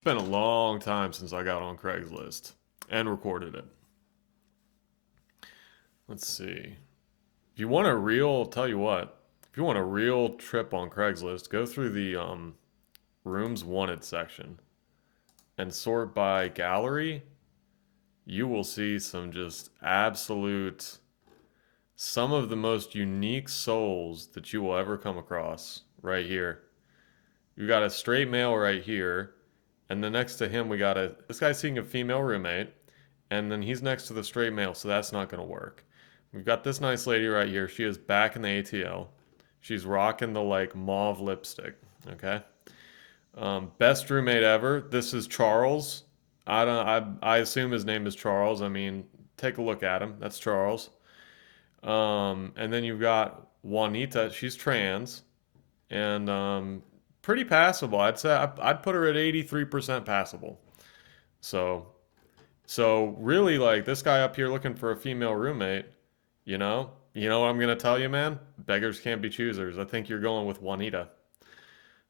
It's been a long time since I got on Craigslist and recorded it. Let's see. If you want a real, tell you what, if you want a real trip on Craigslist, go through the rooms wanted section and sort by gallery. You will see some just absolute, some of the most unique souls that you will ever come across right here. You got a straight male right here, and then next to him we got this guy's seeing a female roommate, and then he's next to the straight male, so that's not gonna work. We've got this nice lady right here. She is back in the ATL. She's rocking the like mauve lipstick. Okay. Best roommate ever. This is Charles. I don't. I assume his name is Charles. I mean, take a look at him. That's Charles. And then you've got Juanita. She's trans and pretty passable. I'd say I'd put her at 83% passable. So so really, like this guy up here looking for a female roommate, you know what I'm gonna tell you, man? Beggars can't be choosers. I think you're going with Juanita.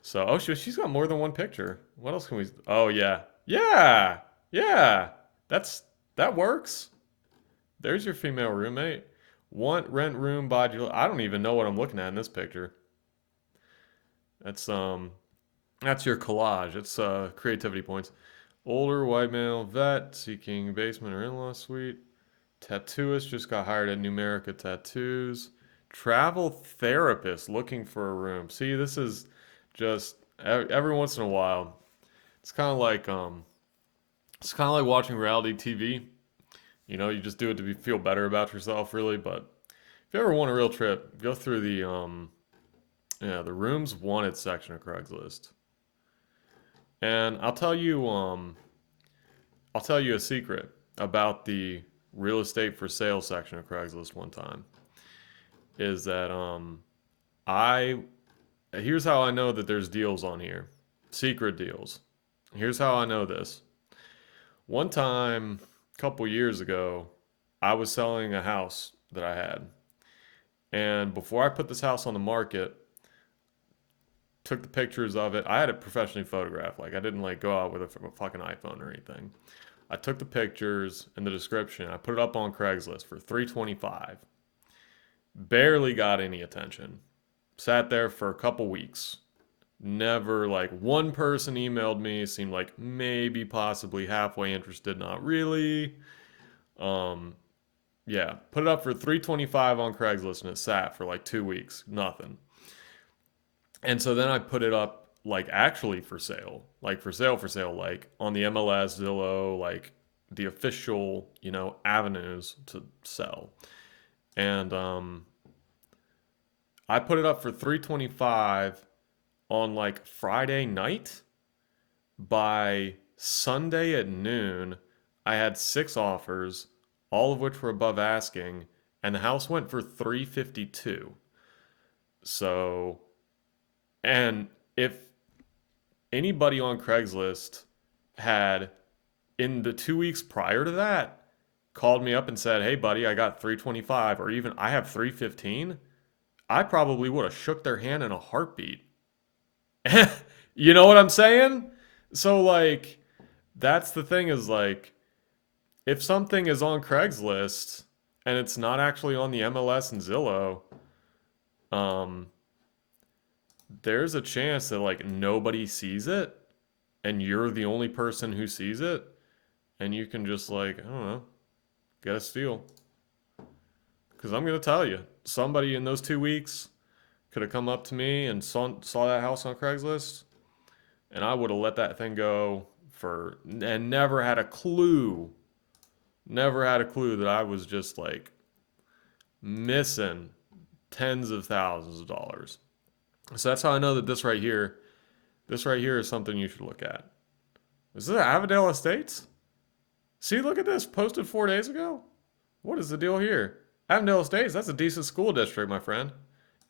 So oh, she's got more than one picture. What else can we? Oh yeah, yeah, yeah. That's that works. There's your female roommate. Want rent room by July. I don't even know what I'm looking at in this picture. That's that's your collage. It's creativity points. Older white male vet seeking basement or in-law suite. Tattooist just got hired at Numerica Tattoos. Travel therapist looking for a room. See, this is just every once in a while. It's kind of like watching reality TV. You know, you just do it to feel better about yourself, really. But if you ever want a real trip, go through the rooms wanted section of Craigslist. And I'll tell you a secret about the real estate for sale section of Craigslist one time. Is that I here's how I know that there's deals on here. Secret deals. Here's how I know this. One time, a couple years ago, I was selling a house that I had. And before I put this house on the market, took the pictures of it. I had it professionally photographed. Like I didn't like go out with a fucking iPhone or anything. I took the pictures and the description. I put it up on Craigslist for 325. Barely got any attention. Sat there for a couple weeks. Never like one person emailed me, seemed like maybe possibly halfway interested, not really. Um yeah, put it up for 325 on Craigslist and it sat for like 2 weeks, nothing. And so then I put it up like actually for sale, like on the MLS, Zillow, like the official, avenues to sell. And I put it up for 325 on like Friday night. By Sunday at noon, I had 6 offers, all of which were above asking, and the house went for 352. So, and if anybody on Craigslist had in the 2 weeks prior to that called me up and said, "Hey, buddy, I got 325," or even I have 315, I probably would have shook their hand in a heartbeat. You know what I'm saying? So, like, that's the thing is like, if something is on Craigslist and it's not actually on the MLS and Zillow, um, there's a chance that like nobody sees it and you're the only person who sees it and you can just like, I don't know, get a steal. Because I'm going to tell you, somebody in those 2 weeks could have come up to me and saw that house on Craigslist, and I would have let that thing go for, and never had a clue that I was just like missing tens of thousands of dollars. So that's how I know that this right here is something you should look at. Is this Avondale Estates? See, look at this, posted 4 days ago. What is the deal here? Avondale Estates, that's a decent school district, my friend.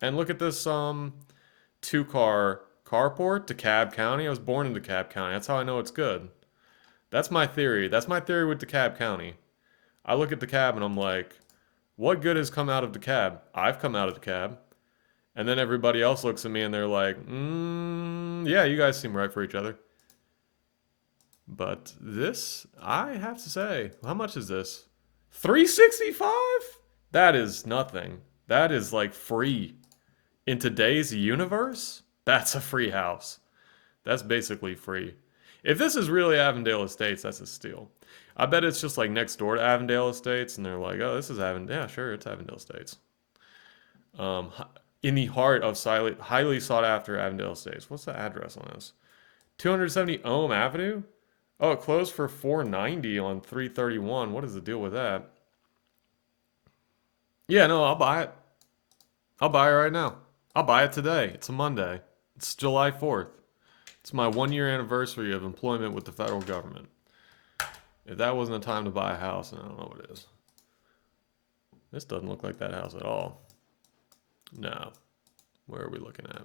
And look at this 2-car carport, DeKalb County. I was born in DeKalb County. That's how I know it's good. That's my theory. That's my theory with DeKalb County. I look at DeKalb and I'm like, what good has come out of DeKalb? I've come out of DeKalb. And then everybody else looks at me and they're like, yeah, you guys seem right for each other. But this, I have to say, how much is this? 365? That is nothing. That is like free. In today's universe, that's a free house. That's basically free. If this is really Avondale Estates, that's a steal. I bet it's just like next door to Avondale Estates, and they're like, "Oh, this is Avondale. Yeah, sure, it's Avondale Estates." Um, in the heart of highly sought after Avondale Estates. What's the address on this? 270 Ohm Avenue. Oh, it closed for 490 on 331. What is the deal with that? Yeah, no, I'll buy it. I'll buy it right now. I'll buy it today. It's a Monday. It's July 4th. It's my 1 year anniversary of employment with the federal government. If that wasn't a time to buy a house, then I don't know what is. This doesn't look like that house at all. No. Where are we looking at?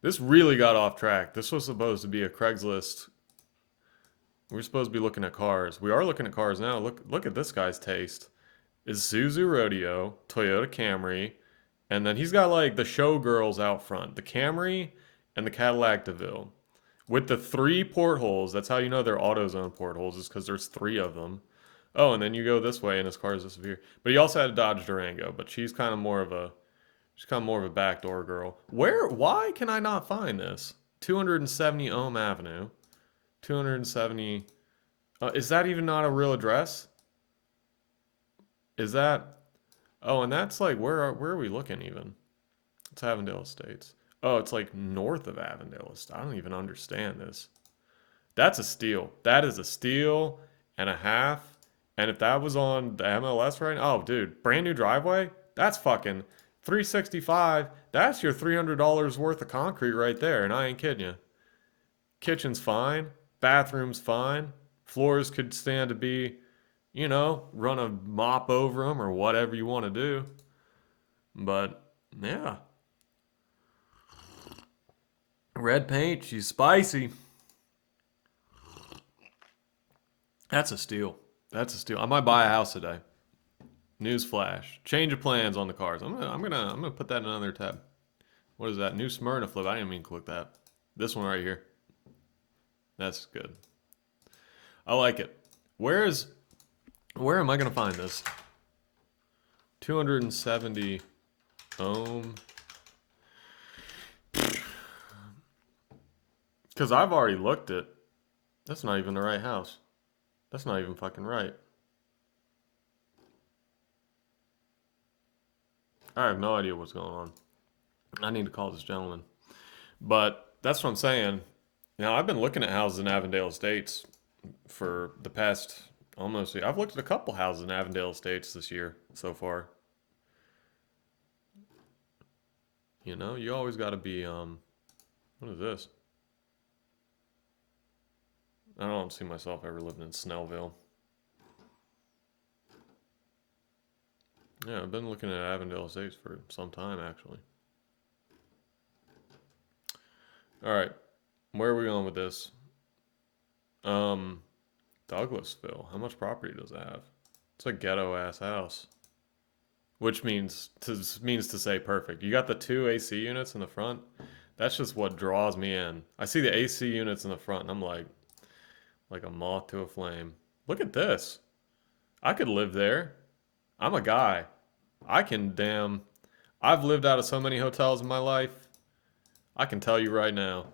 This really got off track. This was supposed to be a Craigslist. We're supposed to be looking at cars. We are looking at cars now. Look at this guy's taste. Isuzu Rodeo, Toyota Camry, and then he's got like the showgirls out front. The Camry and the Cadillac DeVille. With the 3 portholes. That's how you know they're AutoZone portholes, is because there's 3 of them. Oh, and then you go this way and his cars disappear. But he also had a Dodge Durango, but she's kind of more of a backdoor girl. Why can I not find this? 270 Ohm Avenue. 270. Is that even not a real address? Is that? Oh, and that's like where are we looking even? It's Avondale Estates. Oh, it's like north of Avondale Estates. I don't even understand this. That's a steal. That is a steal and a half. And if that was on the MLS right now, oh, dude, brand new driveway? That's fucking 365. That's your $300 worth of concrete right there, and I ain't kidding you. Kitchen's fine, bathroom's fine, floors could stand to be, run a mop over them or whatever you want to do. But yeah, red paint, she's spicy. That's a steal. That's a steal. I might buy a house today. Newsflash. Change of plans on the cars. I'm gonna put that in another tab. What is that? New Smyrna flip. I didn't mean to click that. This one right here. That's good. I like it. Where am I gonna find this? 270 ohm. Because I've already looked at. That's not even the right house. That's not even fucking right. I have no idea what's going on. I need to call this gentleman. But that's what I'm saying. Now, I've been looking at houses in Avondale Estates for the past almost. I've looked at a couple houses in Avondale Estates this year so far. You always got to be. What is this? I don't see myself ever living in Snellville. Yeah, I've been looking at Avondale Estates for some time, actually. All right, where are we going with this? Douglasville. How much property does it have? It's a ghetto ass house, which means to say perfect. You got the 2 AC units in the front. That's just what draws me in. I see the AC units in the front, and I'm like a moth to a flame. Look at this. I could live there. I'm a guy. I've lived out of so many hotels in my life. I can tell you right now,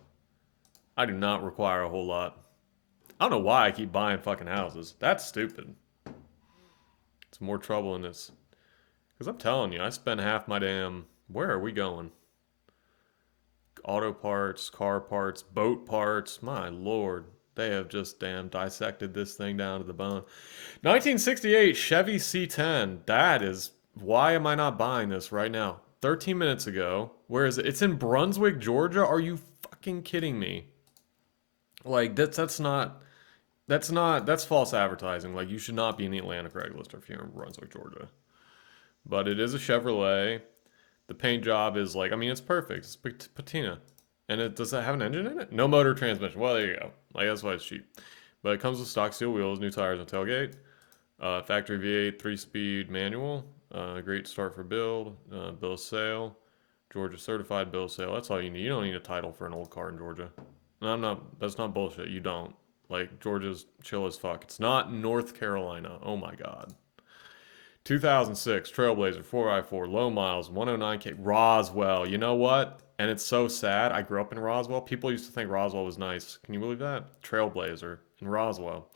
I do not require a whole lot. I don't know why I keep buying fucking houses. That's stupid. It's more trouble in this. Because I'm telling you, I spend half my damn. Where are we going? Auto parts, car parts, boat parts. My lord. They have just damn dissected this thing down to the bone. 1968 Chevy C10. That is. Why am I not buying this right now? 13 minutes ago. Where is it? It's in Brunswick, Georgia. Are you fucking kidding me? Like that's false advertising. Like you should not be in the Atlanta Craigslist if you're in Brunswick, Georgia. But it is a Chevrolet. The paint job is it's perfect. It's patina. And does that have an engine in it? No motor transmission. Well, there you go. That's why it's cheap. But it comes with stock steel wheels, new tires and tailgate. Factory V8 3-speed manual. Great start for build. Bill of sale. Georgia certified bill of sale. That's all you need. You don't need a title for an old car in Georgia. No, I'm not. That's not bullshit. You don't. Like, Georgia's chill as fuck. It's not North Carolina. Oh my god. 2006 Trailblazer 4x4 low miles 109K Roswell. You know what? And it's so sad. I grew up in Roswell. People used to think Roswell was nice. Can you believe that? Trailblazer in Roswell.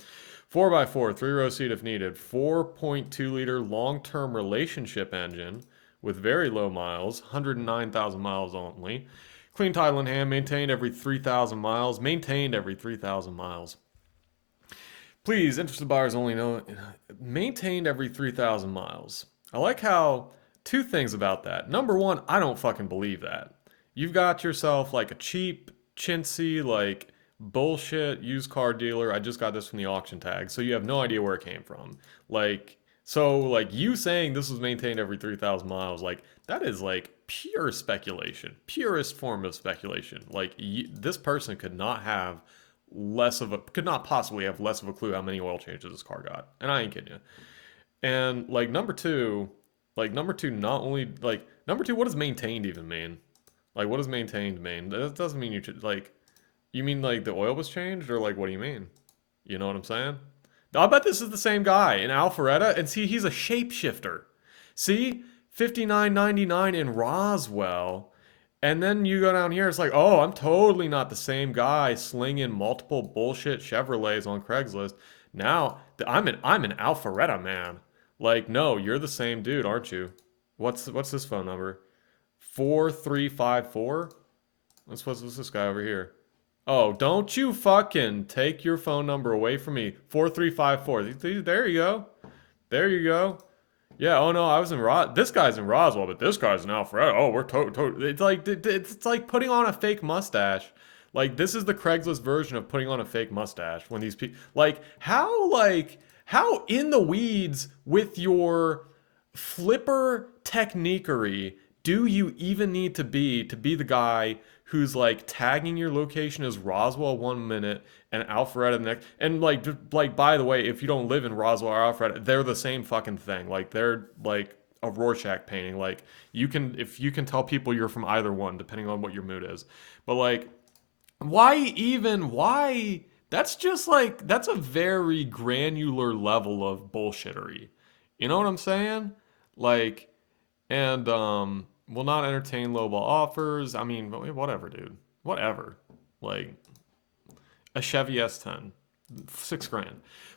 4x4 3-row seat if needed. 4.2 liter long term relationship engine with very low miles, 109,000 miles only. Clean title in hand, maintained every 3,000 miles. Maintained every 3,000 miles. Please, interested buyers only know. Maintained every 3,000 miles. I like how two things about that. Number one, I don't fucking believe that. You've got yourself like a cheap, chintzy, like bullshit used car dealer. I just got this from the auction tag, so you have no idea where it came from. Like, so like you saying this was maintained every 3,000 miles, like that is like pure speculation, purest form of speculation. Like this person could not possibly have less of a clue how many oil changes this car got. And I ain't kidding you. And number two, not only like number two, what does maintained even mean? Like, what does maintained mean? That doesn't mean you should like. You mean like the oil was changed, or like what do you mean? You know what I'm saying? I bet this is the same guy in Alpharetta, and see, he's a shapeshifter. See, 59.99 in Roswell, and then you go down here, it's like, oh, I'm totally not the same guy slinging multiple bullshit Chevrolets on Craigslist. Now I'm an Alpharetta man. Like, no, you're the same dude, aren't you? What's this phone number? 4354? What's this guy over here? Oh, don't you fucking take your phone number away from me. 4354. There you go. There you go. Yeah, oh no, I was in this guy's in Roswell, but this guy's in Alpharetta. Oh, we're it's like putting on a fake mustache. Like this is the Craigslist version of putting on a fake mustache when these people like how in the weeds with your flipper techniquery do you even need to be the guy who's like tagging your location as Roswell 1 minute and Alpharetta the next, and like by the way, if you don't live in Roswell or Alpharetta, they're the same fucking thing. Like they're like a Rorschach painting. Like if you can tell people you're from either one depending on what your mood is. But like why that's just like that's a very granular level of bullshittery. You know what I'm saying? Like and will not entertain lowball offers. I mean, whatever, dude. Whatever. Like a Chevy S10, $6,000.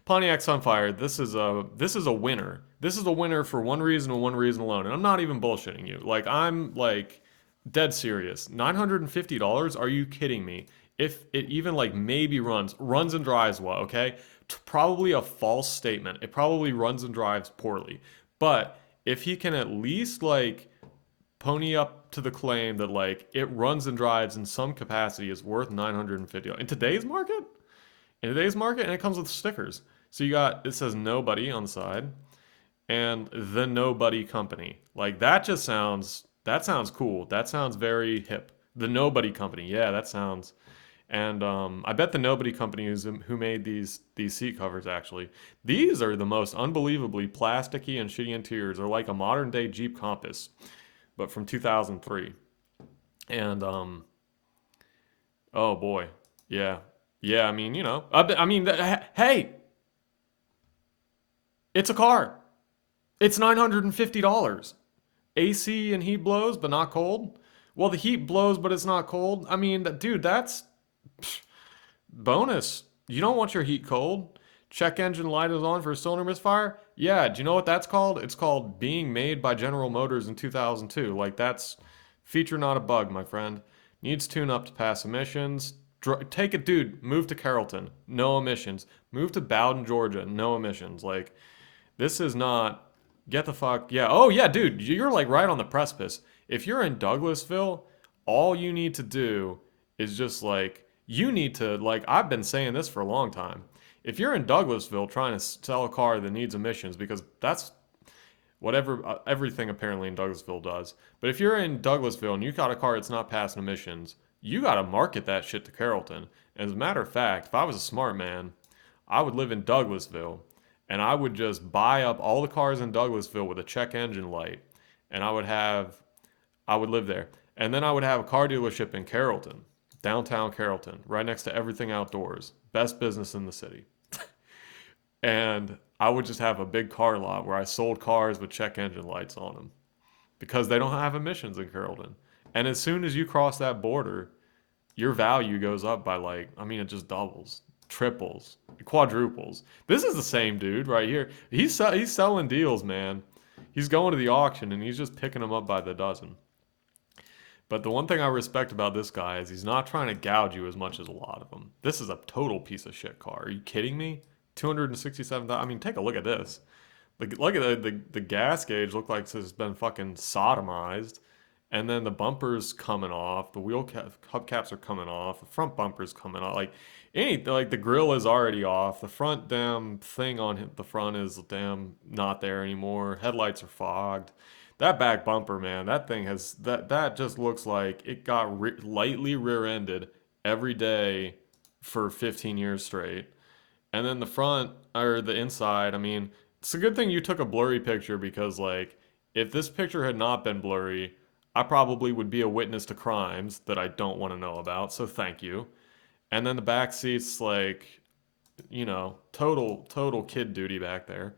Pontiac Sunfire. This is a winner. This is a winner for one reason and one reason alone. And I'm not even bullshitting you. Like I'm like dead serious. $950? Are you kidding me? If it even like maybe runs and drives well, okay? Probably a false statement. It probably runs and drives poorly. But if he can at least like pony up to the claim that like it runs and drives in some capacity is worth $950 in today's market. In today's market, and it comes with stickers. So you got it says nobody on the side, and the Nobody Company. Like that sounds cool. That sounds very hip. The Nobody Company. Yeah, that sounds. And I bet the Nobody Company who made these seat covers actually. These are the most unbelievably plasticky and shitty interiors. They're like a modern day Jeep Compass, but from 2003. And oh boy, yeah, yeah. I mean, you know, I mean, hey, it's a car. It's $950. AC and heat blows, but not cold. Well, the heat blows, but it's not cold. I mean, dude, that's bonus. You don't want your heat cold. Check engine light is on for cylinder misfire. Yeah, do you know what that's called? It's called being made by General Motors in 2002. Like that's feature not a bug, my friend. Needs tune up to pass emissions. Take it, dude. Move to Carrollton, no emissions. Move to Bowden, Georgia, no emissions. Like this is not. Get the fuck. Yeah. Oh yeah, dude. You're like right on the precipice. If you're in Douglasville, all you need to do is just like you need to like I've been saying this for a long time. If you're in Douglasville trying to sell a car that needs emissions, because that's whatever everything apparently in Douglasville does. But if you're in Douglasville and you got a car that's not passing emissions, you got to market that shit to Carrollton. And as a matter of fact, if I was a smart man, I would live in Douglasville and I would just buy up all the cars in Douglasville with a check engine light, and I would live there. And then I would have a car dealership in Carrollton. downtown Carrollton, right next to everything outdoors. Best business in the city. And I would just have a big car lot where I sold cars with check engine lights on them because they don't have emissions in Carrollton. And as soon as you cross that border, your value goes up by like, I mean, it just doubles, triples, quadruples. This is the same dude right here. He's selling deals, man. He's going to the auction and he's just picking them up by the dozen. But the one thing I respect about this guy is he's not trying to gouge you as much as a lot of them. This is a total piece of shit car. Are you kidding me? 267,000. I mean, take a look at this. Look at the gas gauge look like it's been fucking sodomized. And then the bumper's coming off, the hubcaps are coming off, the front bumper's coming off. Like the grill is already off, the front damn thing on the front is damn not there anymore. Headlights are fogged. That back bumper, man, that thing has that just looks like it got lightly rear-ended every day for 15 years straight. And then the front or the inside, I mean, it's a good thing you took a blurry picture because like if this picture had not been blurry, I probably would be a witness to crimes that I don't want to know about. So thank you. And then the back seats, like, total kid duty back there.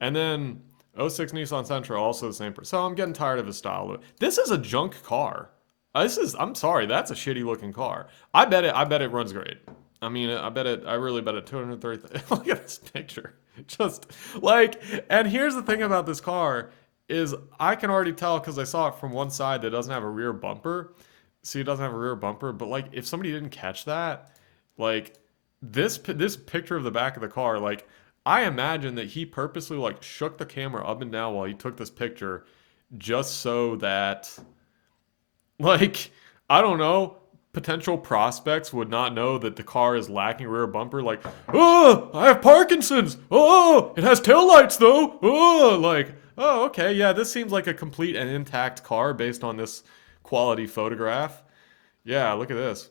And then '06 Nissan Sentra, also the same. So I'm getting tired of his style. This is a junk car. I'm sorry, that's a shitty looking car. I bet it runs great. I mean, I really bet it 230. Look at this picture. Just like, and here's the thing about this car is I can already tell because I saw it from one side that doesn't have a rear bumper. See, it doesn't have a rear bumper, but like if somebody didn't catch that, like this picture of the back of the car, like I imagine that he purposely like shook the camera up and down while he took this picture just so that like I don't know, potential prospects would not know that the car is lacking rear bumper. Like, oh, I have Parkinson's. Oh, it has taillights though. Oh, like, oh, okay, yeah, this seems like a complete and intact car based on this quality photograph. Yeah, look at this.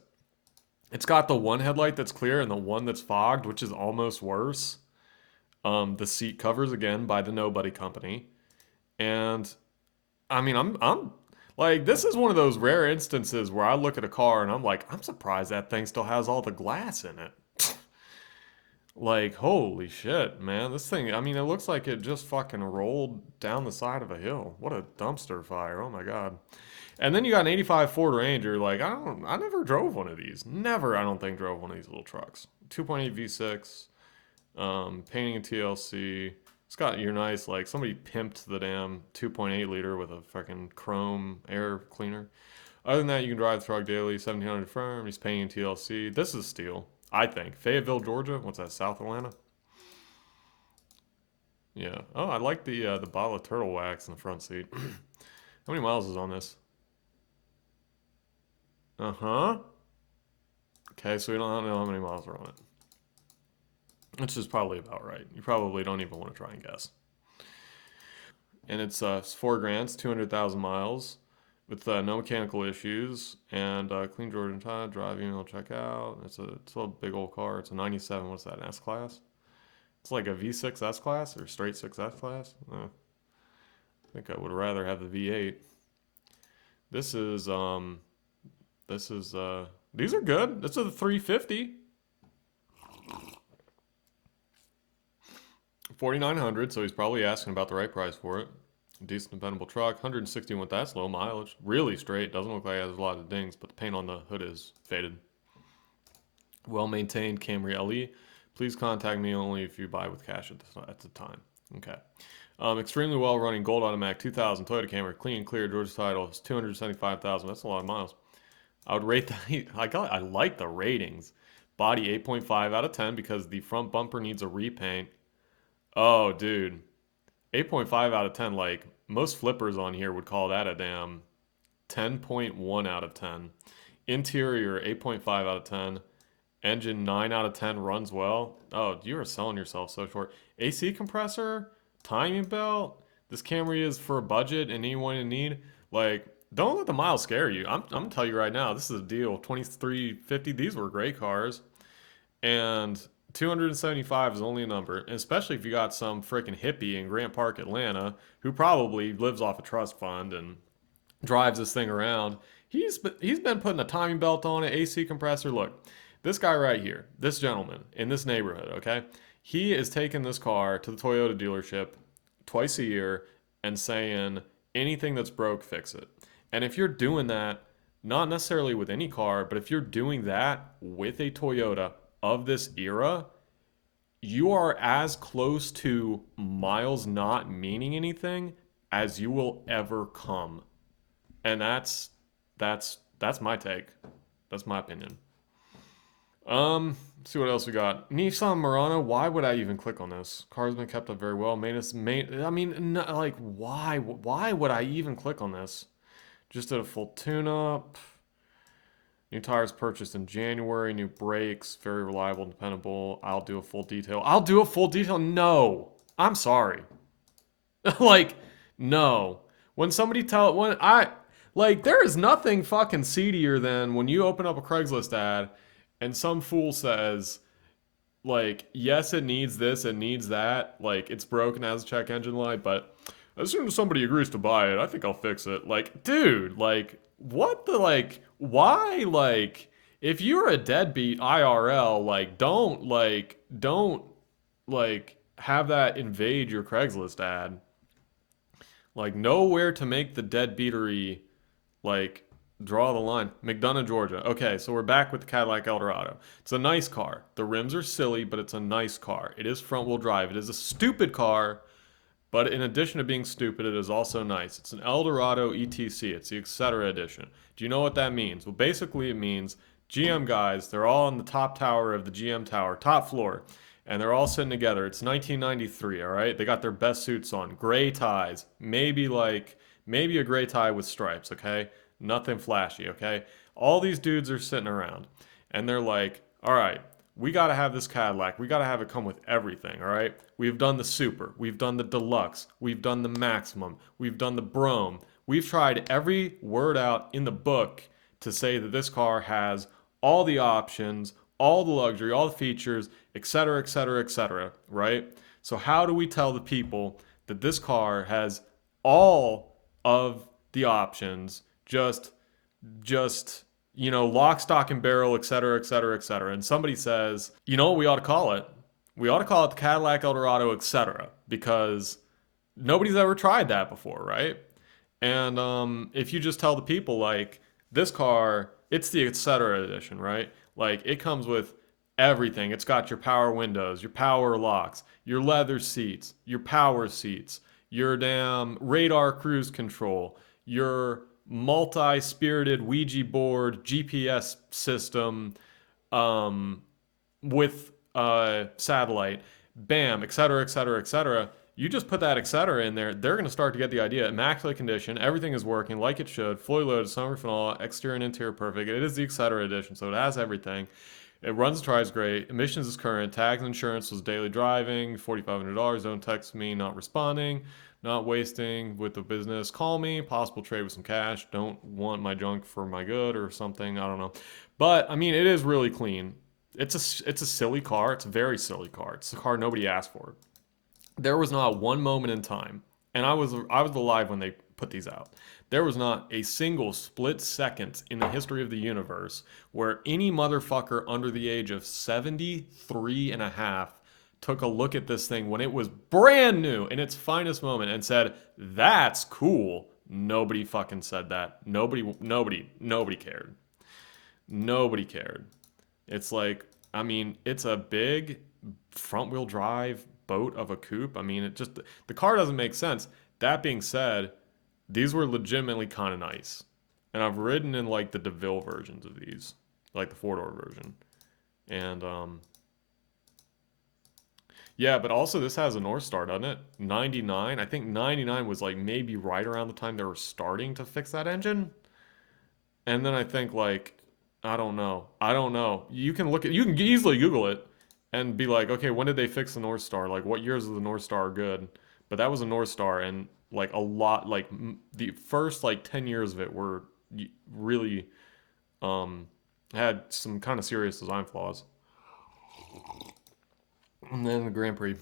It's got the one headlight that's clear and the one that's fogged, which is almost worse. The seat covers again by the Nobody Company, and I mean, I'm like, this is one of those rare instances where I look at a car and I'm like, I'm surprised that thing still has all the glass in it. Like, holy shit, man. This thing, I mean, it looks like it just fucking rolled down the side of a hill. What a dumpster fire. Oh my God. And then you got an 85 Ford Ranger. Like, I never drove one of these. Never, I don't think, drove one of these little trucks. 2.8 V6, painting and TLC. It's got your nice, like, somebody pimped the damn 2.8 liter with a fucking chrome air cleaner. Other than that, you can drive the truck daily, 1700 firm. He's painting TLC. This is steel, I think. Fayetteville, Georgia. What's that, South Atlanta? Yeah. Oh, I like the bottle of turtle wax in the front seat. How many miles is on this? Uh-huh. Okay, so we don't know how many miles are on it. Which is probably about right. You probably don't even want to try and guess. And it's 4 grand, 200,000 miles with no mechanical issues and clean Georgian tire, drive, email, check out. It's a big old car. It's a 97. What's that, S class? It's like a V6 S class or straight 6 S class. I think I would rather have the V8. This is these are good. This is a 350. 4,900, so he's probably asking about the right price for it. Decent, dependable truck. 161, that's low mileage. Really straight. Doesn't look like it has a lot of dings, but the paint on the hood is faded. Well maintained Camry LE. Please contact me only if you buy with cash at the time. Okay. Extremely well running gold automatic 2000 Toyota Camry, clean, clear, Georgia title. It's 275,000. That's a lot of miles. I would rate that. I like the ratings. Body 8.5 out of 10 because the front bumper needs a repaint. Oh, dude. 8.5 out of 10. Like, most flippers on here would call that a damn 10.1 out of 10. Interior, 8.5 out of 10. Engine, 9 out of 10. Runs well. Oh, you are selling yourself so short. AC compressor, timing belt. This Camry is for a budget and anyone in need. Like, don't let the miles scare you. I'm going to tell you right now, this is a deal. 2350, these were great cars. And 275 is only a number, especially if you got some freaking hippie in Grant Park, Atlanta, who probably lives off a trust fund and drives this thing around. He's been putting a timing belt on it, AC compressor. Look, this guy right here, this gentleman in this neighborhood, okay, he is taking this car to the Toyota dealership twice a year and saying anything that's broke, fix it. And if you're doing that, not necessarily with any car, but if you're doing that with a Toyota of this era, you are as close to miles not meaning anything as you will ever come. And that's my take. That's my opinion. See what else we got. Nissan Murano. Why would I even click on this? Car's been kept up very well. I mean, no, like, why? Why would I even click on this? Just did a full tune-up. New tires purchased in January. New brakes. Very reliable, dependable. I'll do a full detail. I'll do a full detail. No, I'm sorry. Like, no. When I like, there is nothing fucking seedier than when you open up a Craigslist ad and some fool says, like, yes, it needs this, it needs that, like, it's broken as a check engine light, but as soon as somebody agrees to buy it, I think I'll fix it. Like, dude, like, what the, like, why, like, if you're a deadbeat IRL, like, like, have that invade your Craigslist ad. Like, know where to make the deadbeatery, like, draw the line. McDonough, Georgia. Okay, so we're back with the Cadillac Eldorado. It's a nice car. The rims are silly, but it's a nice car. It is front wheel drive. It is a stupid car, but in addition to being stupid, it is also nice. It's an Eldorado ETC. It's the Etc. edition. Do you know what that means? Well, basically, it means GM guys, they're all on the top tower of the GM tower, top floor, and they're all sitting together. It's 1993, all right? They got their best suits on, gray ties, maybe a gray tie with stripes, okay? Nothing flashy, okay? All these dudes are sitting around, and they're like, all right, we got to have this Cadillac. We got to have it come with everything, all right? We've done the Super. We've done the Deluxe. We've done the Maximum. We've done the Brougham. We've tried every word out in the book to say that this car has all the options, all the luxury, all the features, etc., etc., etc., right? So how do we tell the people that this car has all of the options, just lock, stock, and barrel, etc., etc., etc. And somebody says, you know what we ought to call it? We ought to call it the Cadillac Eldorado, etc. Because nobody's ever tried that before, right? And if you just tell the people, like, this car, it's the etc. edition, right? Like, it comes with everything. It's got your power windows, your power locks, your leather seats, your power seats, your damn radar cruise control, your multi-spirited Ouija board GPS system, with satellite, bam, etc., etc., etc. You just put that etc. in there, they're going to start to get the idea. Immaculate condition, everything is working like it should, fully loaded, sunroof and all, exterior and interior perfect. It is the etc. edition, so it has everything. It runs, tries great. Emissions is current. Tags and insurance was daily driving. $4,500. Don't text me, not responding. Not wasting with the business. Call me. Possible trade with some cash. Don't want my junk for my good or something. I don't know. But I mean, it is really clean. It's a silly car. It's a very silly car. It's a car nobody asked for. There was not one moment in time, and I was alive when they put these out. There was not a single split second in the history of the universe where any motherfucker under the age of 73 and a half took a look at this thing when it was brand new in its finest moment and said, "That's cool." Nobody fucking said that. Nobody cared. Nobody cared. It's like, I mean, it's a big front wheel drive boat of a coupe. I mean, the car doesn't make sense. That being said, these were legitimately kind of nice. And I've ridden in like the DeVille versions of these, like the four-door version. And yeah, but also this has a North Star, doesn't it? 99. I think 99 was like maybe right around the time they were starting to fix that engine. And then I think like, I don't know. I don't know. You can easily Google it and be like, okay, when did they fix the North Star? Like, what years of the North Star are good? But that was a North Star, and like a lot, like the first like 10 years of it were really um had some kind of serious design flaws. And then the Grand Prix.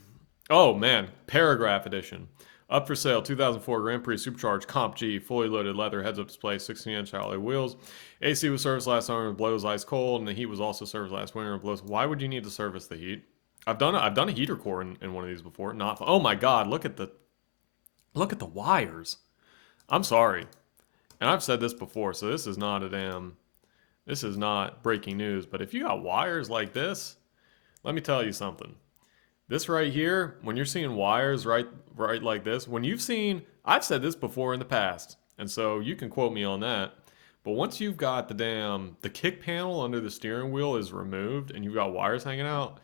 Oh man, Paragraph Edition. Up for sale, 2004 Grand Prix Supercharged Comp G, fully loaded leather heads-up display, 16-inch alloy wheels. AC was serviced last summer and blows ice cold, and the heat was also serviced last winter and blows. Why would you need to service the heat? I've done a heater core in one of these before. Not. Oh my God! Look at the wires. I'm sorry, and I've said this before, so this is not a damn. This is not breaking news. But if you got wires like this, let me tell you something. This right here, when you're seeing wires right like this, when you've seen, I've said this before in the past, and so you can quote me on that. But once you've got the kick panel under the steering wheel is removed and you've got wires hanging out,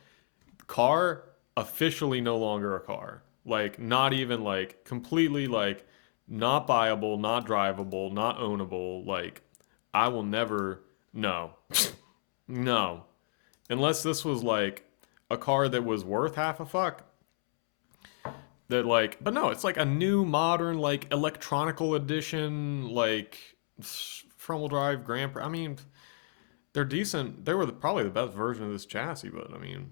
car officially no longer a car. Like not even like completely like not buyable, not drivable, not ownable. Like I will never, no. No. Unless this was like a car that was worth half a fuck. That like, but no, it's like a new modern like electronical edition like front wheel drive Grand Prix. I mean, they're decent. They were probably the best version of this chassis, but I mean,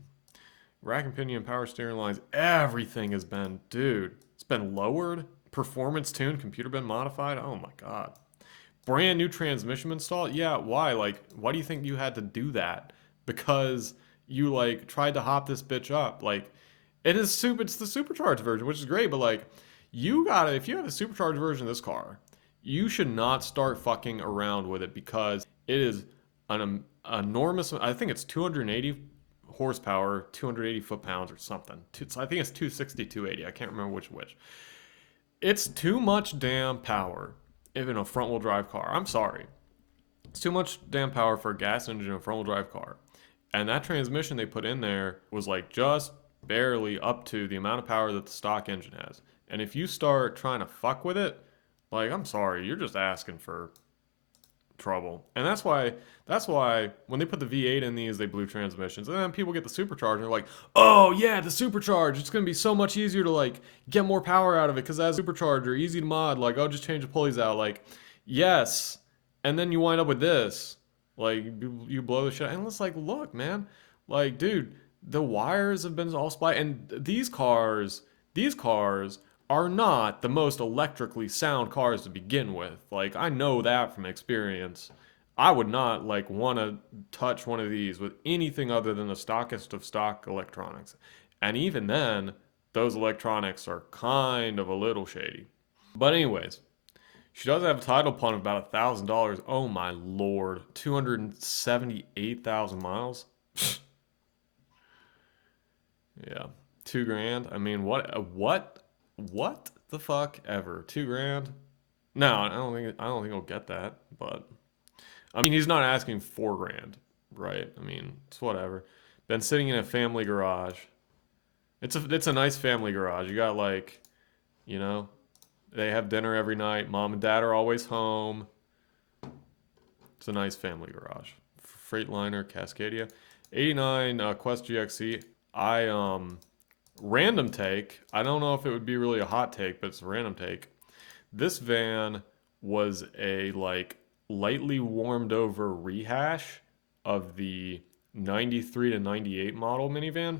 rack and pinion, power steering lines, everything has been, dude. It's been lowered, performance tuned, computer been modified. Oh my God. Brand new transmission installed. Yeah, why? Like, why do you think you had to do that? Because you like tried to hop this bitch up. Like, it's the supercharged version, which is great, but like, if you have a supercharged version of this car, you should not start fucking around with it because it is an enormous. I think it's 280 horsepower, 280 foot-pounds or something. I think it's 260, 280. I can't remember which. It's too much damn power in a front-wheel drive car. I'm sorry. It's too much damn power for a gas engine in a front-wheel drive car. And that transmission they put in there was like just barely up to the amount of power that the stock engine has. And if you start trying to fuck with it, like, I'm sorry, you're just asking for trouble. And that's why when they put the V8 in these, they blew transmissions. And then people get the supercharger and they're like, oh yeah, the supercharge. It's going to be so much easier to like get more power out of it because that's a supercharger, easy to mod. Like, oh, just change the pulleys out. Like, yes. And then you wind up with this. Like, you blow the shit. And it's like, look, man. Like, dude, the wires have been all spliced. And these cars are not the most electrically sound cars to begin with. Like, I know that from experience. I would not like want to touch one of these with anything other than the stockest of stock electronics. And even then, those electronics are kind of a little shady. But anyways, she does have a title punt of about $1,000. Oh my lord, 278,000 miles. Yeah, $2,000. I mean, what the fuck ever? $2,000? No, I don't think he'll get that. But I mean, he's not asking $4,000, right? I mean, it's whatever. Been sitting in a family garage. It's a nice family garage. You got like, you know, they have dinner every night. Mom and dad are always home. It's a nice family garage. Freightliner, Cascadia, 89 Quest GXC. Random take. I don't know if it would be really a hot take, but it's a random take. This van was a like lightly warmed over rehash of the 93 to 98 model minivan,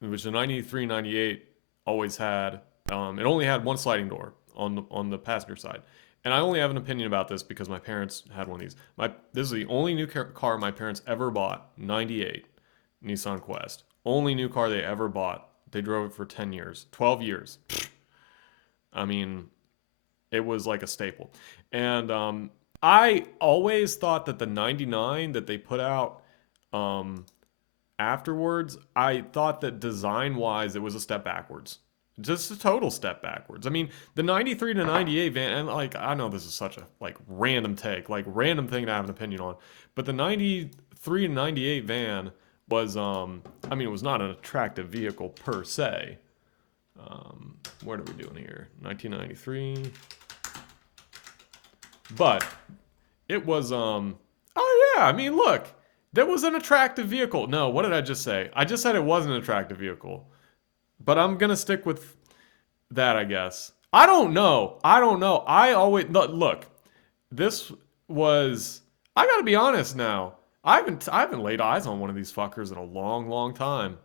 which the 93, 98 always had. It only had one sliding door on the passenger side. And I only have an opinion about this because my parents had one of these. This is the only new car my parents ever bought, 98 Nissan Quest. Only new car they ever bought. They drove it for 10 years, 12 years. I mean, it was like a staple. And I always thought that the 99 that they put out afterwards, I thought that design-wise it was a step backwards. Just a total step backwards. I mean, the 93 to 98 van, and like, I know this is such a like random take, like random thing to have an opinion on, but the 93 to 98 van was, I mean, it was not an attractive vehicle per se. What are we doing here? 1993. But it was, oh yeah, I mean, look, that was an attractive vehicle. No, what did I just say? I just said it was an attractive vehicle. But I'm going to stick with that, I guess. I don't know. I always, look, this was, I got to be honest now. I haven't laid eyes on one of these fuckers in a long, long time.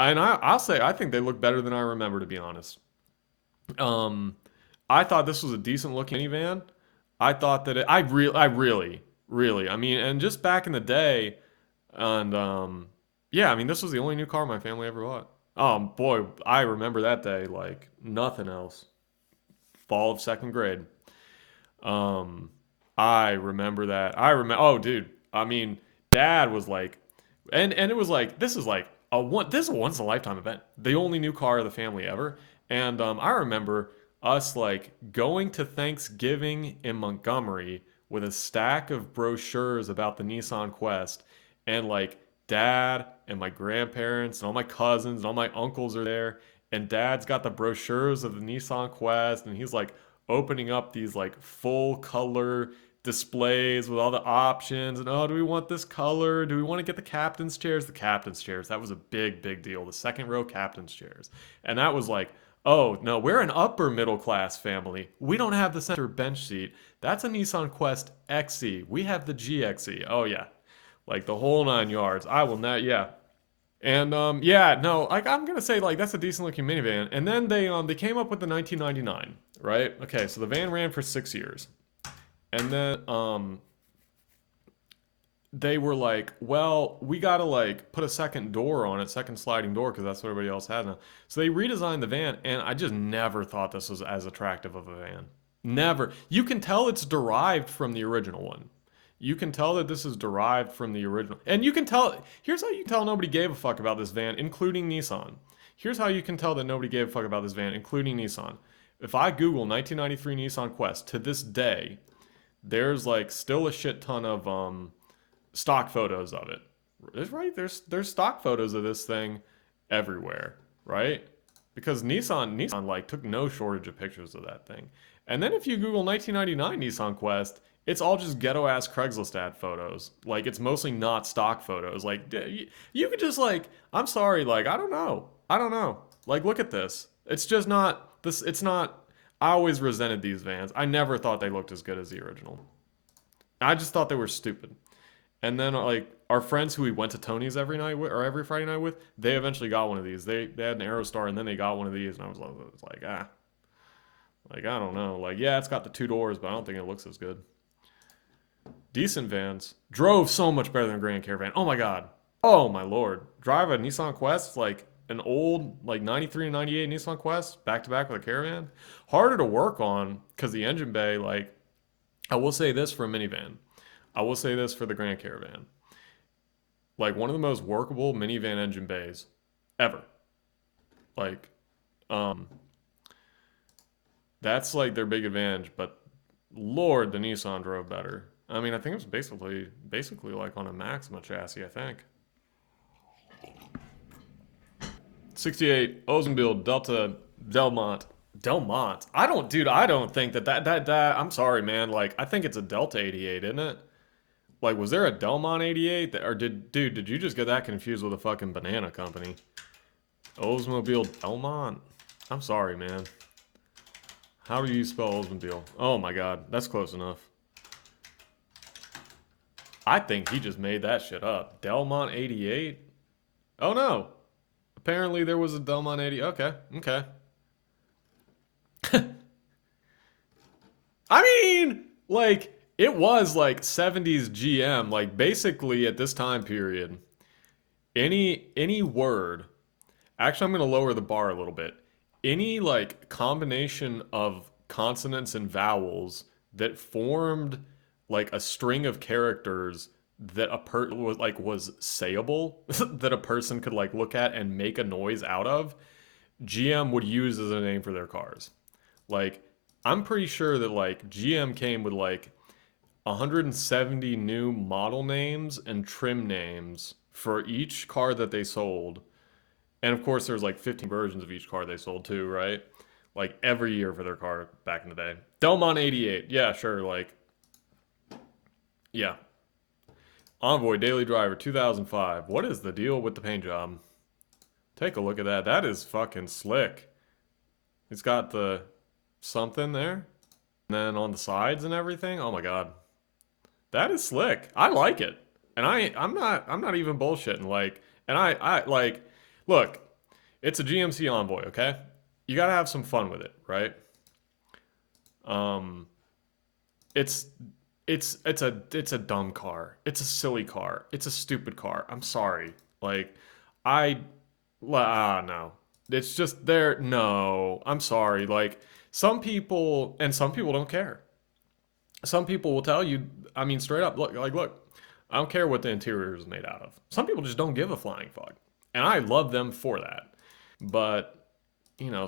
And I'll say I think they look better than I remember, to be honest. Um, I thought this was a decent looking minivan. I thought that I mean, and just back in the day, and yeah, I mean, this was the only new car my family ever bought. Boy, I remember that day like nothing else. Fall of second grade. Um, I remember that. I remember. Oh, dude. I mean, Dad was like, and it was like this is like this is a once in a lifetime event. The only new car of the family ever. And I remember us like going to Thanksgiving in Montgomery with a stack of brochures about the Nissan Quest, and like Dad and my grandparents and all my cousins and all my uncles are there, and Dad's got the brochures of the Nissan Quest, and he's like opening up these like full color displays with all the options, and oh, do we want this color, do we want to get the captain's chairs, that was a big deal, the second row captain's chairs. And that was like, oh no, we're an upper middle class family, we don't have the center bench seat, that's a Nissan Quest XE, we have the GXE. Oh yeah, like the whole nine yards. I will not, yeah. And yeah, no, like I'm gonna say like that's a decent looking minivan. And then they came up with the 1999, right? Okay, so the van ran for 6 years, and then they were like, well, we gotta like put a second door on it, second sliding door, because that's what everybody else has now. So they redesigned the van, and I just never thought this was as attractive of a van. Never. You can tell it's derived from the original one. You can tell that this is derived from the original. And you can tell, here's how you can tell nobody gave a fuck about this van, including Nissan. Here's how you can tell that nobody gave a fuck about this van, including Nissan. If I Google 1993 Nissan Quest to this day, there's like still a shit ton of stock photos of it. Right? There's stock photos of this thing everywhere, right? Because Nissan like took no shortage of pictures of that thing. And then if you Google 1999 Nissan Quest, it's all just ghetto ass Craigslist ad photos. Like it's mostly not stock photos. Like you could just like, I'm sorry, like I don't know. I don't know. Like look at this. It's just not this it's not I always resented these vans. I never thought they looked as good as the original. I just thought they were stupid. And then like our friends who we went to Tony's every night with, or every Friday night with, they eventually got one of these. They had an Aerostar and then they got one of these, and I was like like I don't know. Like yeah, it's got the two doors, but I don't think it looks as good. Decent vans. Drove so much better than a Grand Caravan. Oh my god. Oh my lord. Drive a Nissan Quest, like an old like 93 and 98 Nissan Quest back to back with a Caravan. Harder to work on because the engine bay, like I will say this for a minivan. I will say this for the Grand Caravan. Like one of the most workable minivan engine bays ever. Like, that's like their big advantage, but Lord, the Nissan drove better. I mean, I think it was basically like on a Maxima chassis, I think. 68 Oldsmobile Delta Delmont. Delmont. I don't think that I'm sorry, man. Like I think it's a Delta 88, isn't it? Like, was there a Delmont 88? Or did you just get that confused with a fucking banana company? Oldsmobile Delmont? I'm sorry, man. How do you spell Oldsmobile? Oh my god, that's close enough. I think he just made that shit up. Delmont 88? Oh no. Apparently there was a Delmont 80. Okay, okay. I mean, like, it was like 70s GM, like basically at this time period, any word, actually I'm going to lower the bar a little bit. Any like combination of consonants and vowels that formed like a string of characters that was sayable that a person could like look at and make a noise out of, GM would use as a name for their cars. Like I'm pretty sure that like GM came with like 170 new model names and trim names for each car that they sold. And of course, there's like 15 versions of each car they sold too, right? Like every year for their car back in the day. Delmont 88. Yeah, sure. Like, yeah. Envoy Daily Driver 2005. What is the deal with the paint job? Take a look at that. That is fucking slick. It's got the something there. And then on the sides and everything. Oh my god. That is slick. I like it. And I'm not even bullshitting. Like, and I like, look, It's a GMC Envoy, okay? You gotta have some fun with it, right? Um, it's it's a dumb car. It's a silly car. It's a stupid car. I'm sorry. Like, I no. It's just there. No, I'm sorry. Like some people don't care. Some people will tell you. I mean, straight up, look. I don't care what the interior is made out of. Some people just don't give a flying fuck, and I love them for that. But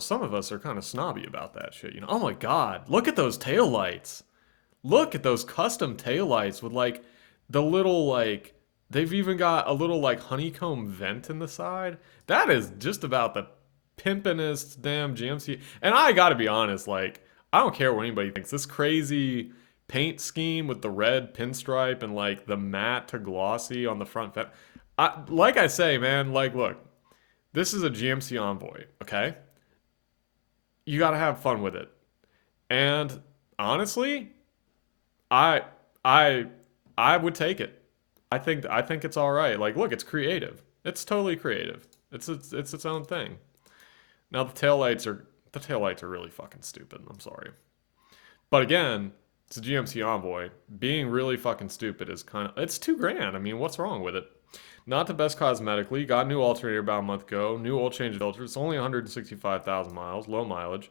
some of us are kind of snobby about that shit. Oh my god, look at those taillights. Look at those custom taillights with like the little like they've even got a little like honeycomb vent in the side. That is just about the pimpinest damn GMC. And I gotta be honest, like I don't care what anybody thinks. This crazy paint scheme with the red pinstripe and like the matte to glossy on the front fender. Like I say, man, like look, this is a GMC Envoy, okay? You gotta have fun with it. And honestly, I I I would take it. I think it's all right. Like, look, it's creative. It's totally creative. It's its own thing. Now the taillights are really fucking stupid. I'm sorry, but again, it's a GMC Envoy. Being really fucking stupid is kind of it's 2 grand. I mean, what's wrong with it? Not the best cosmetically. Got a new alternator about a month ago. New oil change filter. It's only 165,000 miles. Low mileage.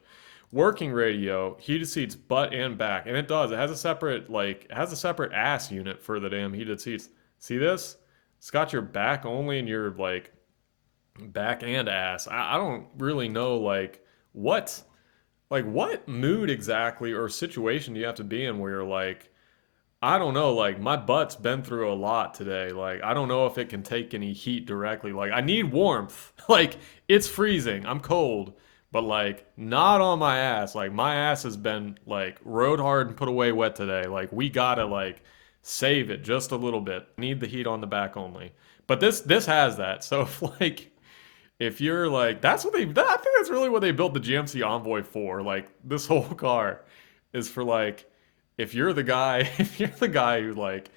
Working radio, heated seats, butt and back, and it does. It has a separate ass unit for the damn heated seats. See this? It's got your back only and your like back and ass. I don't really know what mood exactly or situation do you have to be in where you're like I don't know, like my butt's been through a lot today. Like I don't know if it can take any heat directly. Like I need warmth. Like it's freezing. I'm cold, but like not on my ass. Like my ass has been like rode hard and put away wet today. Like we gotta like save it just a little bit. Need the heat on the back only. But this has that. So if you're like I think that's really what they built the GMC Envoy for. Like this whole car is for like if you're the guy if you're the guy who like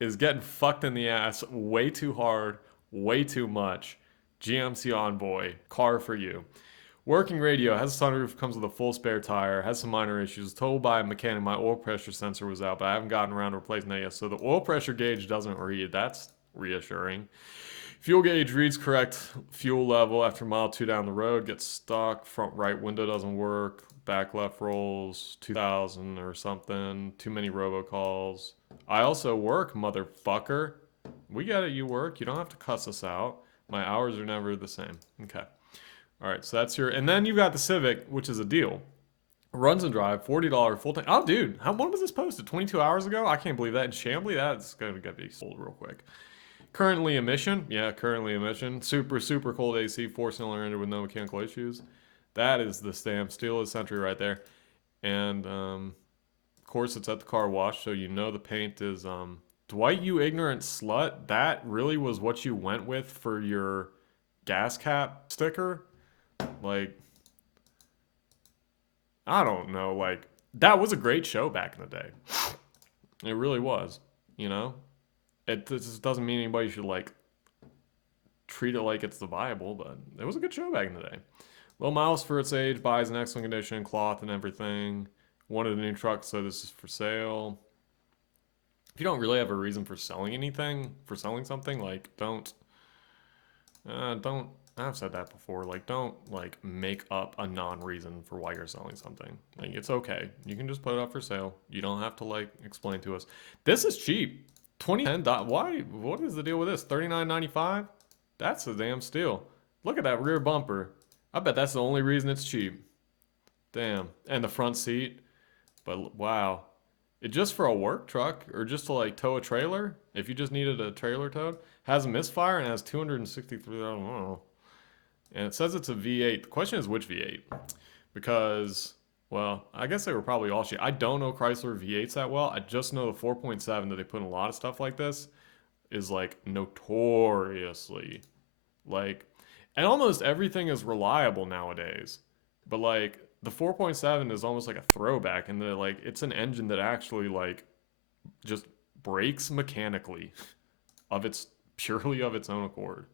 is getting fucked in the ass way too hard, way too much, GMC Envoy car for you. Working radio has a sunroof, comes with a full spare tire, has some minor issues. Told by a mechanic my oil pressure sensor was out, but I haven't gotten around to replacing that yet. So the oil pressure gauge doesn't read. That's reassuring. Fuel gauge reads correct fuel level after mile 2 down the road. Gets stuck. Front right window doesn't work. Back left rolls 2000 or something. Too many robocalls. I also work, motherfucker. We get it, you work. You don't have to cuss us out. My hours are never the same. Okay. All right, so that's your. And then you've got the Civic, which is a deal. Runs and drive, $40 full tank. Oh, dude, when was this posted? 22 hours ago? I can't believe that. In Chambly, that's going to get be sold real quick. Currently emission, yeah, currently emission. Super, super cold AC, 4-cylinder engine with no mechanical issues. That is the stamp. Steel is Century right there. And, of course, it's at the car wash, so you know the paint is, Dwight, you ignorant slut. That really was what you went with for your gas cap sticker? Like, I don't know. Like, that was a great show back in the day. It really was, you know? It just doesn't mean anybody should like treat it like it's the Bible, but it was a good show back in the day. Low miles for its age, buys in excellent condition, cloth and everything. Wanted a new truck, so this is for sale. If you don't really have a reason for selling something, like don't. I've said that before. Like, don't like make up a non-reason for why you're selling something. Like, it's okay. You can just put it up for sale. You don't have to like explain to us. This is cheap. 2010. Why? What is the deal with this? $39.95. That's a damn steal. Look at that rear bumper. I bet that's the only reason it's cheap. Damn. And the front seat. But wow. It just for a work truck or just to like tow a trailer. If you just needed a trailer towed, has a misfire and has 263. I don't know. And it says it's a V8. The question is which V8? Because, well, I guess they were probably all shit. I don't know Chrysler V8s that well. I just know the 4.7 that they put in a lot of stuff like this is like notoriously like, and almost everything is reliable nowadays. But like the 4.7 is almost like a throwback in that like it's an engine that actually like just brakes mechanically purely of its own accord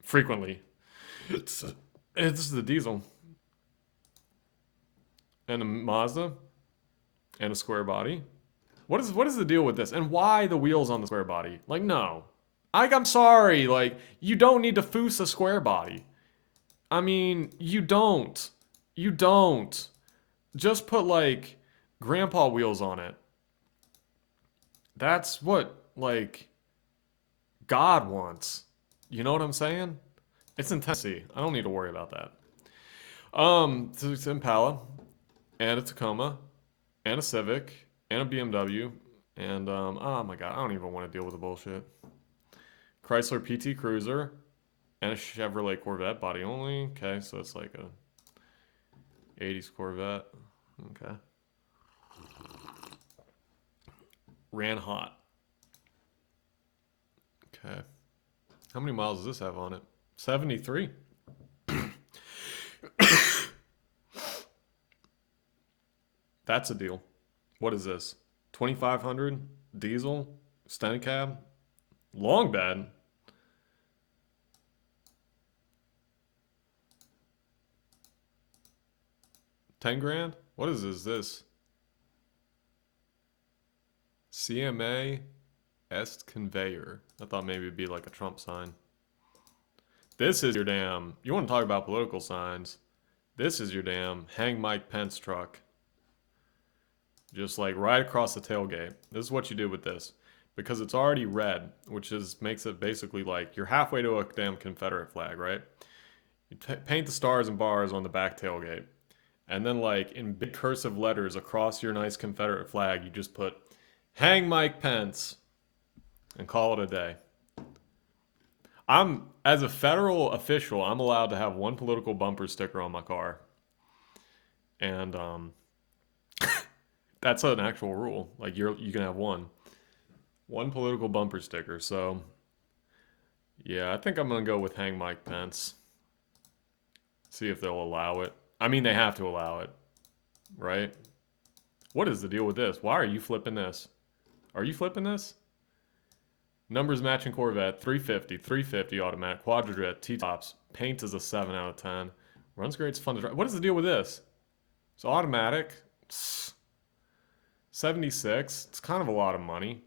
frequently. It's This is the diesel. And a Mazda. And a square body. What is the deal with this? And why the wheels on the square body? Like, no. I'm sorry. Like, you don't need to foos a square body. I mean, you don't. You don't. Just put, like, grandpa wheels on it. That's what, like, God wants. You know what I'm saying? It's intensity. I don't need to worry about that. So it's Impala, and a Tacoma, and a Civic, and a BMW, and, oh my god, I don't even want to deal with the bullshit. Chrysler PT Cruiser, and a Chevrolet Corvette, body only. Okay, so it's like a 80s Corvette. Okay. Ran hot. Okay. How many miles does this have on it? 73. That's a deal. What is this? 2500 diesel, extended cab, long bed. $10,000? What is this? CMA Est Conveyor. I thought maybe it'd be like a Trump sign. This is your damn. You want to talk about political signs? This is your damn Hang Mike Pence truck. Just like right across the tailgate. This is what you do with this. Because it's already red, which makes it basically like you're halfway to a damn Confederate flag, right? You paint the stars and bars on the back tailgate. And then like in big cursive letters across your nice Confederate flag, you just put Hang Mike Pence and call it a day. As a federal official, I'm allowed to have one political bumper sticker on my car. And that's an actual rule. Like you can have one political bumper sticker. So yeah, I think I'm gonna go with Hang Mike Pence. See if they'll allow it. I mean, they have to allow it, right? What is the deal with this? Why are you flipping this? Are you flipping this? Numbers matching Corvette, 350 automatic, Quadrajet, T-tops, paint is a 7 out of 10. Runs great, it's fun to drive. What is the deal with this? It's automatic, 76, it's kind of a lot of money.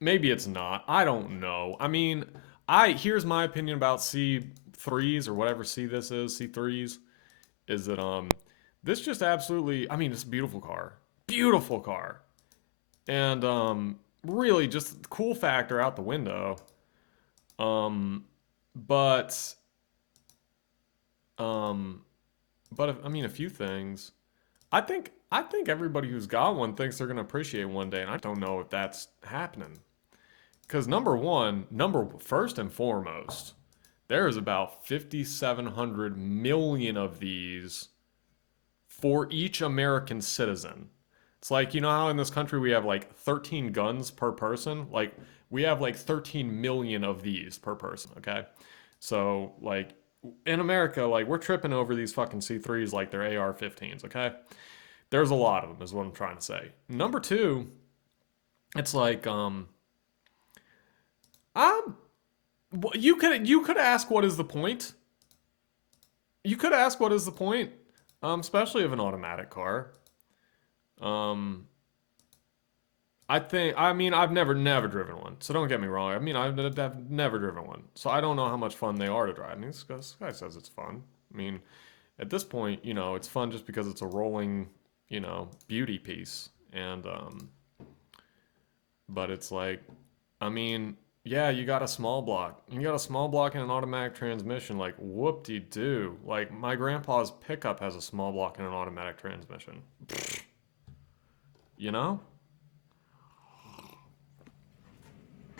Maybe it's not, I don't know. I mean, here's my opinion about C3s or whatever C this is, C3s, is that this just absolutely, I mean, it's a beautiful car. Beautiful car. And really just cool factor out the window. But I mean, a few things. I think everybody who's got one thinks they're gonna appreciate one day, and I don't know if that's happening. Because first and foremost, there is about 5,700 million of these for each American citizen. It's like, you know how in this country we have like 13 guns per person? Like, we have like 13 million of these per person, okay? So, like, in America, like, we're tripping over these fucking C3s like they're AR-15s, okay? There's a lot of them, is what I'm trying to say. Number two, it's like, you could ask what is the point? You could ask what is the point, especially of an automatic car. I mean, I've never driven one, so don't get me wrong. I mean, I've never driven one, so I don't know how much fun they are to drive. I mean, this guy says it's fun. I mean, at this point, you know, it's fun just because it's a rolling, you know, beauty piece. And, but it's like, I mean, yeah, you got a small block. You got a small block and an automatic transmission, like, whoop-de-doo. Like, my grandpa's pickup has a small block and an automatic transmission. You know?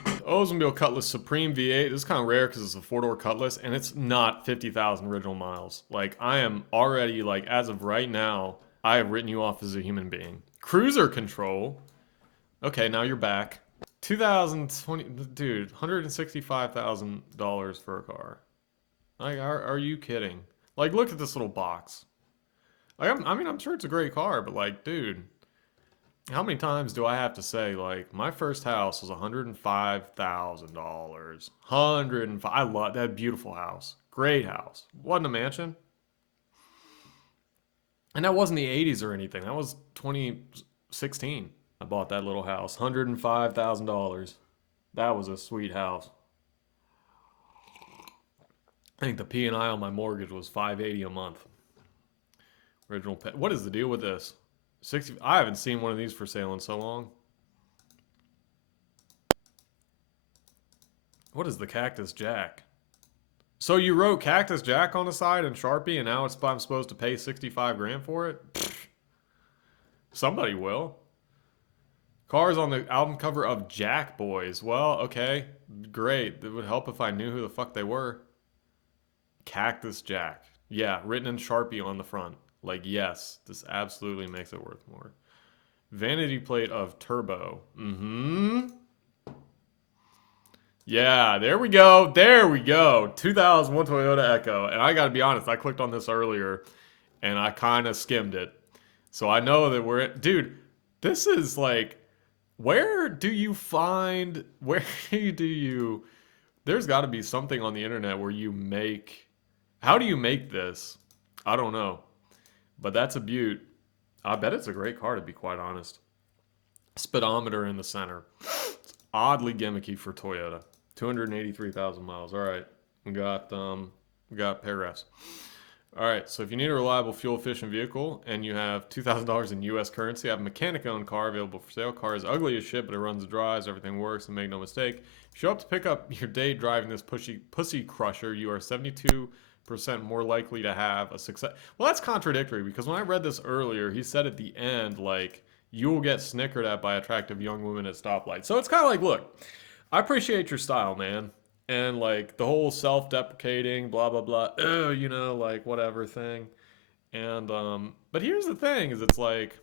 Oldsmobile Cutlass Supreme V8. This is kind of rare because it's a four-door Cutlass, and it's not 50,000 original miles. Like, I am already, like, as of right now, I have written you off as a human being. Cruiser control. Okay, now you're back. 2020, dude, $165,000 for a car. Like, are you kidding? Like, look at this little box. Like, I mean, I'm sure it's a great car, but like, dude, How many times do I have to say, like, my first house was $105,000. 105. I love that beautiful house. Great house. Wasn't a mansion. And that wasn't the 80s or anything. That was 2016. I bought that little house. $105,000. That was a sweet house. I think the P&I on my mortgage was $580 a month. Original pay. What is the deal with this? 60. I haven't seen one of these for sale in so long. What is the Cactus Jack? So you wrote Cactus Jack on the side in Sharpie, and now I'm supposed to pay 65 grand for it? Pfft. Somebody will. Cars on the album cover of Jack Boys. Well, okay, great. It would help if I knew who the fuck they were. Cactus Jack. Yeah, written in Sharpie on the front. Like, yes, this absolutely makes it worth more. Vanity plate of Turbo. Mm-hmm. Yeah, there we go. There we go. 2001 Toyota Echo. And I got to be honest, I clicked on this earlier and I kind of skimmed it. So I know that we're dude, this is like where do you find where do you there's got to be something on the internet where you make how do you make this? I don't know. But that's a beaut. I bet it's a great car to be quite honest. Speedometer in the center. It's oddly gimmicky for Toyota. 283,000 miles. All right. We got paragraphs. All right, so if you need a reliable fuel efficient vehicle and you have $2,000 in US currency, I have a mechanic owned car available for sale. Car is ugly as shit, but it runs and drives, everything works, and make no mistake. If you show up to pick up your day driving this pussy crusher, you are 72% more likely to have a success. Well, that's contradictory because when I read this earlier, he said at the end, like, you will get snickered at by attractive young women at stoplights. So it's kind of like, look, I appreciate your style, man. And like the whole self-deprecating, blah blah blah, you know, like whatever thing. And but here's the thing: is it's like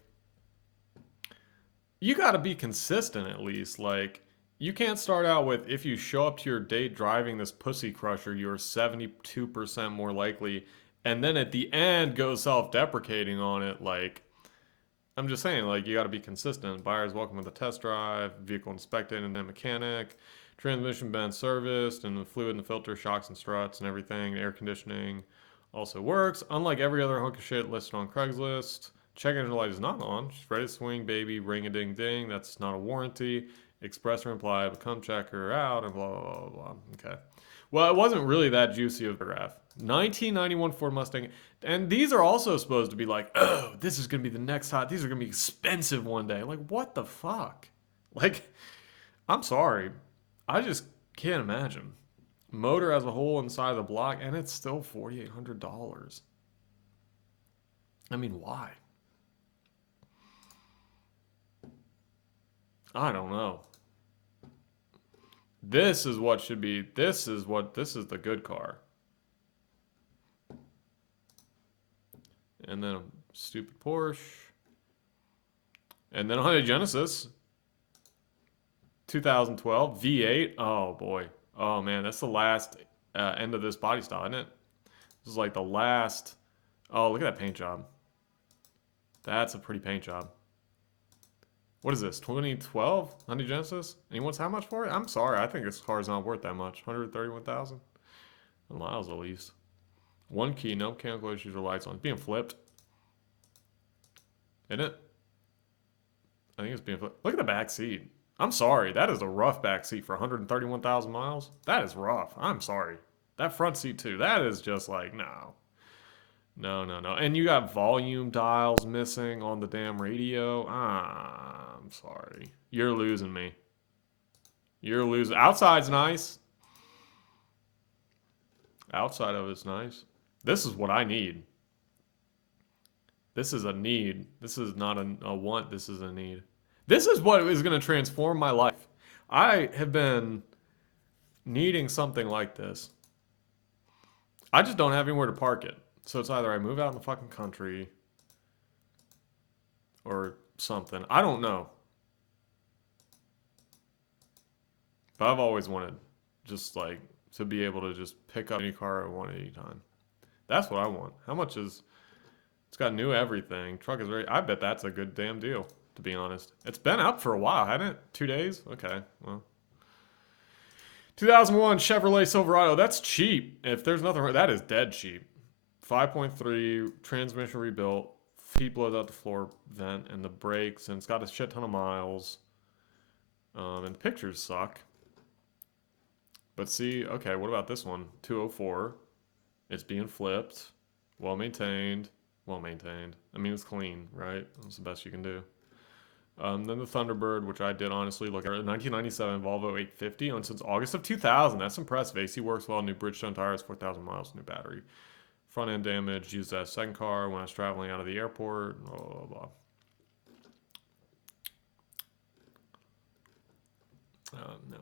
you got to be consistent at least. Like you can't start out with if you show up to your date driving this pussy crusher, you're 72% more likely, and then at the end go self-deprecating on it. Like I'm just saying, like you got to be consistent. Buyers welcome with a test drive, vehicle inspected, and then mechanic. Transmission been serviced, and the fluid and the filter, shocks and struts, and everything. Air conditioning also works. Unlike every other hunk of shit listed on Craigslist, check engine light is not on. Just ready to swing, baby. Ring a ding ding. That's not a warranty. Express or imply, but come check her out, and blah blah blah blah. Okay. Well, it wasn't really that juicy of a graph. 1991 Ford Mustang, and these are also supposed to be like, oh, this is gonna be the next hot. These are gonna be expensive one day. Like, what the fuck? Like, I'm sorry. I just can't imagine. Motor has a hole inside the block, and it's still $4,800. I mean, why? I don't know. This is what should be. This is the good car. And then a stupid Porsche. And then a Hyundai Genesis. 2012 V8. Oh boy. Oh man, that's the last end of this body style, isn't it? This is like the last. Oh, look at that paint job. That's a pretty paint job. What is this? 2012 Hyundai Genesis? And he wants how much for it? I'm sorry, I think this car is not worth that much. 131,000 miles at least. One key, no mechanical issues or lights on. It's being flipped. Isn't it? I think it's being flipped. Look at the back seat. I'm sorry, that is a rough back seat for 131,000 miles. That is rough. I'm sorry. That front seat too. That is just like, no. No, no, no. And you got volume dials missing on the damn radio. I'm sorry. You're losing me. You're losing. Outside's nice. Outside of it's nice. This is what I need. This is a need. This is not a want. This is a need. This is what is going to transform my life. I have been needing something like this. I just don't have anywhere to park it. So it's either I move out in the fucking country or something. I don't know. But I've always wanted just like to be able to just pick up any car I want at any time. That's what I want. How much is... It's got new everything. Truck is very... I bet that's a good damn deal. to be honest. It's been up for a while, hasn't it? 2 days? Okay, well. 2001 Chevrolet Silverado. That's cheap. If there's nothing wrong, that is dead cheap. 5.3, transmission rebuilt. Heat blows out the floor vent and the brakes, and it's got a shit ton of miles. And the pictures suck. But see, okay, what about this one? 204. It's being flipped. Well maintained. Well maintained. I mean, it's clean, right? That's the best you can do. Then the Thunderbird, which I did honestly look at. 1997 Volvo 850 on since August of 2000. That's impressive. AC works well. New Bridgestone tires, 4,000 miles, new battery. Front end damage. Used as second car when I was traveling out of the airport. Blah, blah, blah. No.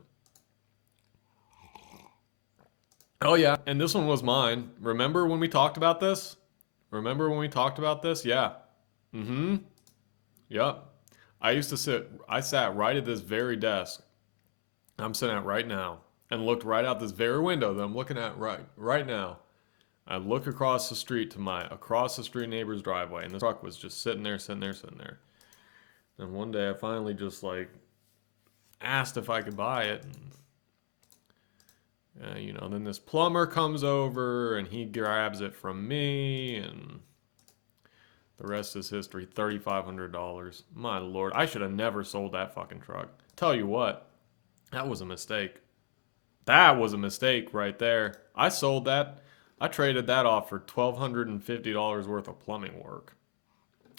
Oh yeah, and this one was mine. Remember when we talked about this? Yeah. Mm-hmm. Yep. I sat right at this very desk I'm sitting at right now and looked right out this very window that I'm looking at right now. I look across the street to my across the street neighbor's driveway, and the truck was just sitting there. And one day I finally just like asked if I could buy it. And, then this plumber comes over and he grabs it from me, and the rest is history. $3,500. My lord, I should have never sold that fucking truck. Tell you what, that was a mistake. That was a mistake right there. I sold that. I traded that off for $1,250 worth of plumbing work.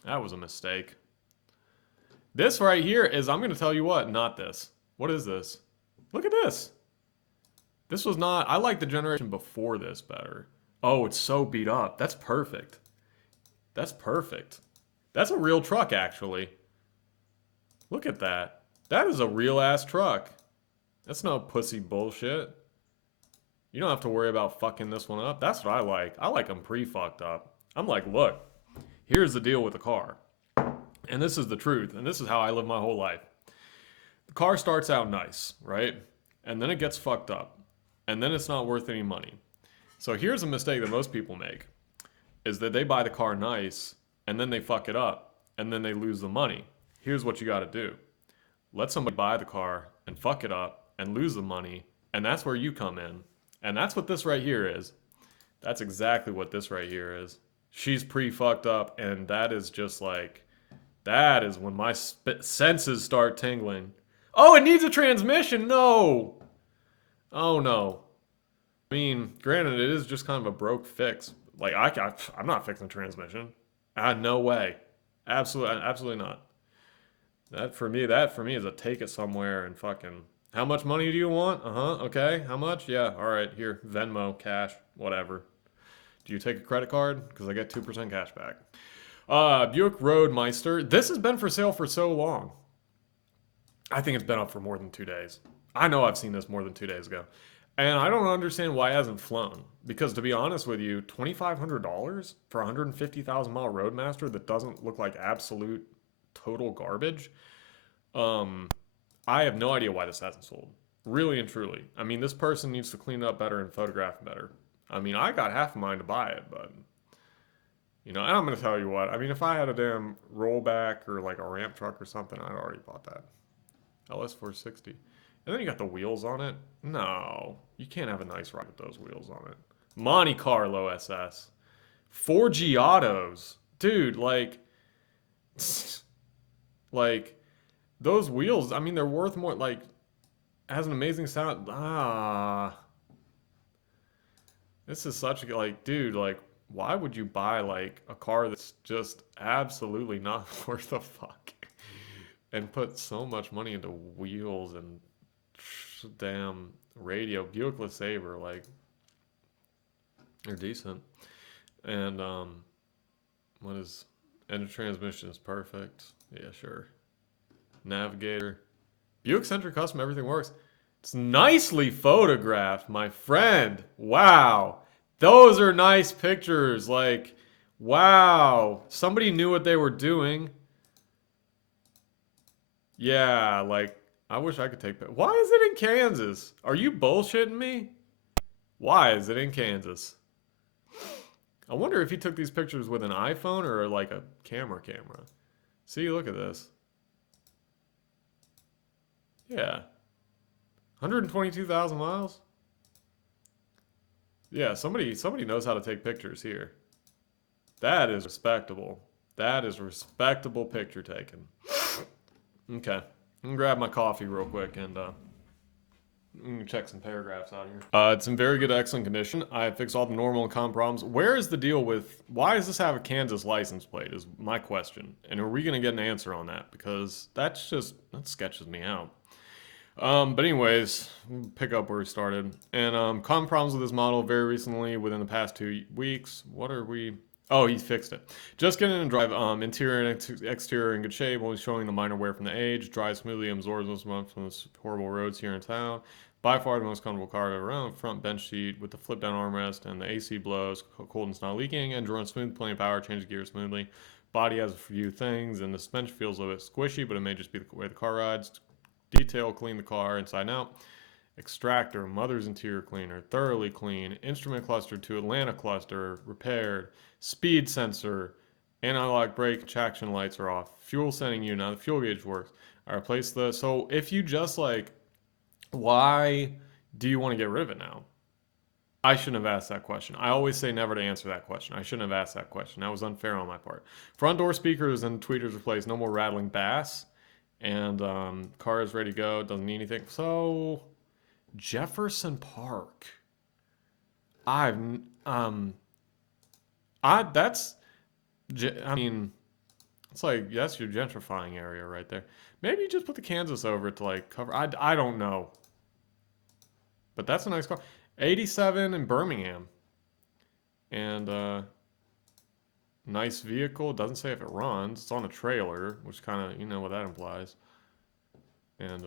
That was a mistake. This right here is, I'm going to tell you what, not this. What is this? Look at this. This was not, I like the generation before this better. Oh, it's so beat up. That's perfect. That's perfect. That's a real truck, actually. Look at that. That is a real ass truck. That's no pussy bullshit. You don't have to worry about fucking this one up. That's what I like. I like them pre-fucked up. I'm like, look, here's the deal with the car. And this is the truth. And this is how I live my whole life. The car starts out nice, right? And then it gets fucked up. And then it's not worth any money. So here's a mistake that most people make. Is that they buy the car nice, and then they fuck it up, and then they lose the money. Here's what you gotta do. Let somebody buy the car, and fuck it up, and lose the money, and that's where you come in. And that's what this right here is. That's exactly what this right here is. She's pre-fucked up, and that is just like, that is when my senses start tingling. Oh, it needs a transmission? No! Oh no. I mean, granted, it is just kind of a broke fix. Like, I'm not fixing the transmission. No way. Absolutely not. That for me is a take it somewhere and fucking, how much money do you want? Okay. How much? Yeah, all right, here, Venmo, cash, whatever. Do you take a credit card? Because I get 2% cash back. Buick Roadmeister. This has been for sale for so long. I think it's been up for more than 2 days. I know I've seen this more than 2 days ago. And I don't understand why it hasn't flown. Because to be honest with you, $2,500 for a 150,000 mile Roadmaster that doesn't look like absolute total garbage. I have no idea why this hasn't sold. Really and truly. I mean, this person needs to clean it up better and photograph better. I mean, I got half a mind to buy it, but and I'm going to tell you what. I mean, if I had a damn rollback or like a ramp truck or something, I'd already bought that. LS460. And then you got the wheels on it. No, you can't have a nice ride with those wheels on it. Monte Carlo SS. 4G autos. Dude, like those wheels, I mean, they're worth more, like, has an amazing sound. This is such a, like, dude, like, why would you buy, like, a car that's just absolutely not worth a fuck and put so much money into wheels and damn radio? Buick LeSabre, like, they're decent. And and the transmission is perfect. Yeah, sure. Navigator, Buick Century Custom, everything works. It's nicely photographed, my friend. Wow, those are nice pictures. Like, wow, somebody knew what they were doing. Yeah, like, I wish I could take that. Why is it in Kansas? Are you bullshitting me? Why is it in Kansas? I wonder if he took these pictures with an iPhone or like a camera. See, look at this. Yeah. 122,000 miles? Yeah, somebody knows how to take pictures here. That is respectable. That is respectable picture taking. Okay. I'm gonna grab my coffee real quick and check some paragraphs out here. It's in very good, excellent condition. I fixed all the normal and common problems. Where is the deal with why does this have a Kansas license plate? Is my question. And are we gonna get an answer on that? Because that sketches me out. But anyways, pick up where we started. And common problems with this model very recently within the past 2 weeks. What are we? Oh, he fixed it. Just getting in and drive. Interior and exterior in good shape. Only showing the minor wear from the age. Drives smoothly. Absorbs most months from the horrible roads here in town. By far the most comfortable car I've ever owned. Front bench seat with the flip down armrest and the AC blows. Cold and it's not leaking. And runs smooth. Plenty of power. Changes gears smoothly. Body has a few things and the suspension feels a little bit squishy, but it may just be the way the car rides. Detail clean the car inside and out. Extractor, mother's interior cleaner, thoroughly clean. Instrument cluster to Atlanta cluster, repaired. Speed sensor, analog brake traction lights are off. Fuel sending unit, now the fuel gauge works. I replaced the, so if you just like, why do you want to get rid of it now? I shouldn't have asked that question. I always say never to answer that question. I shouldn't have asked that question. That was unfair on my part. Front door speakers and tweeters replaced. No more rattling bass. And car is ready to go. Doesn't need anything. So Jefferson Park. I that's I mean, it's like that's your gentrifying area right there. Maybe you just put the Kansas over it to like cover. I don't know. But that's a nice car. 87 in Birmingham. And nice vehicle. Doesn't say if it runs. It's on a trailer, which kind of, you know what that implies. And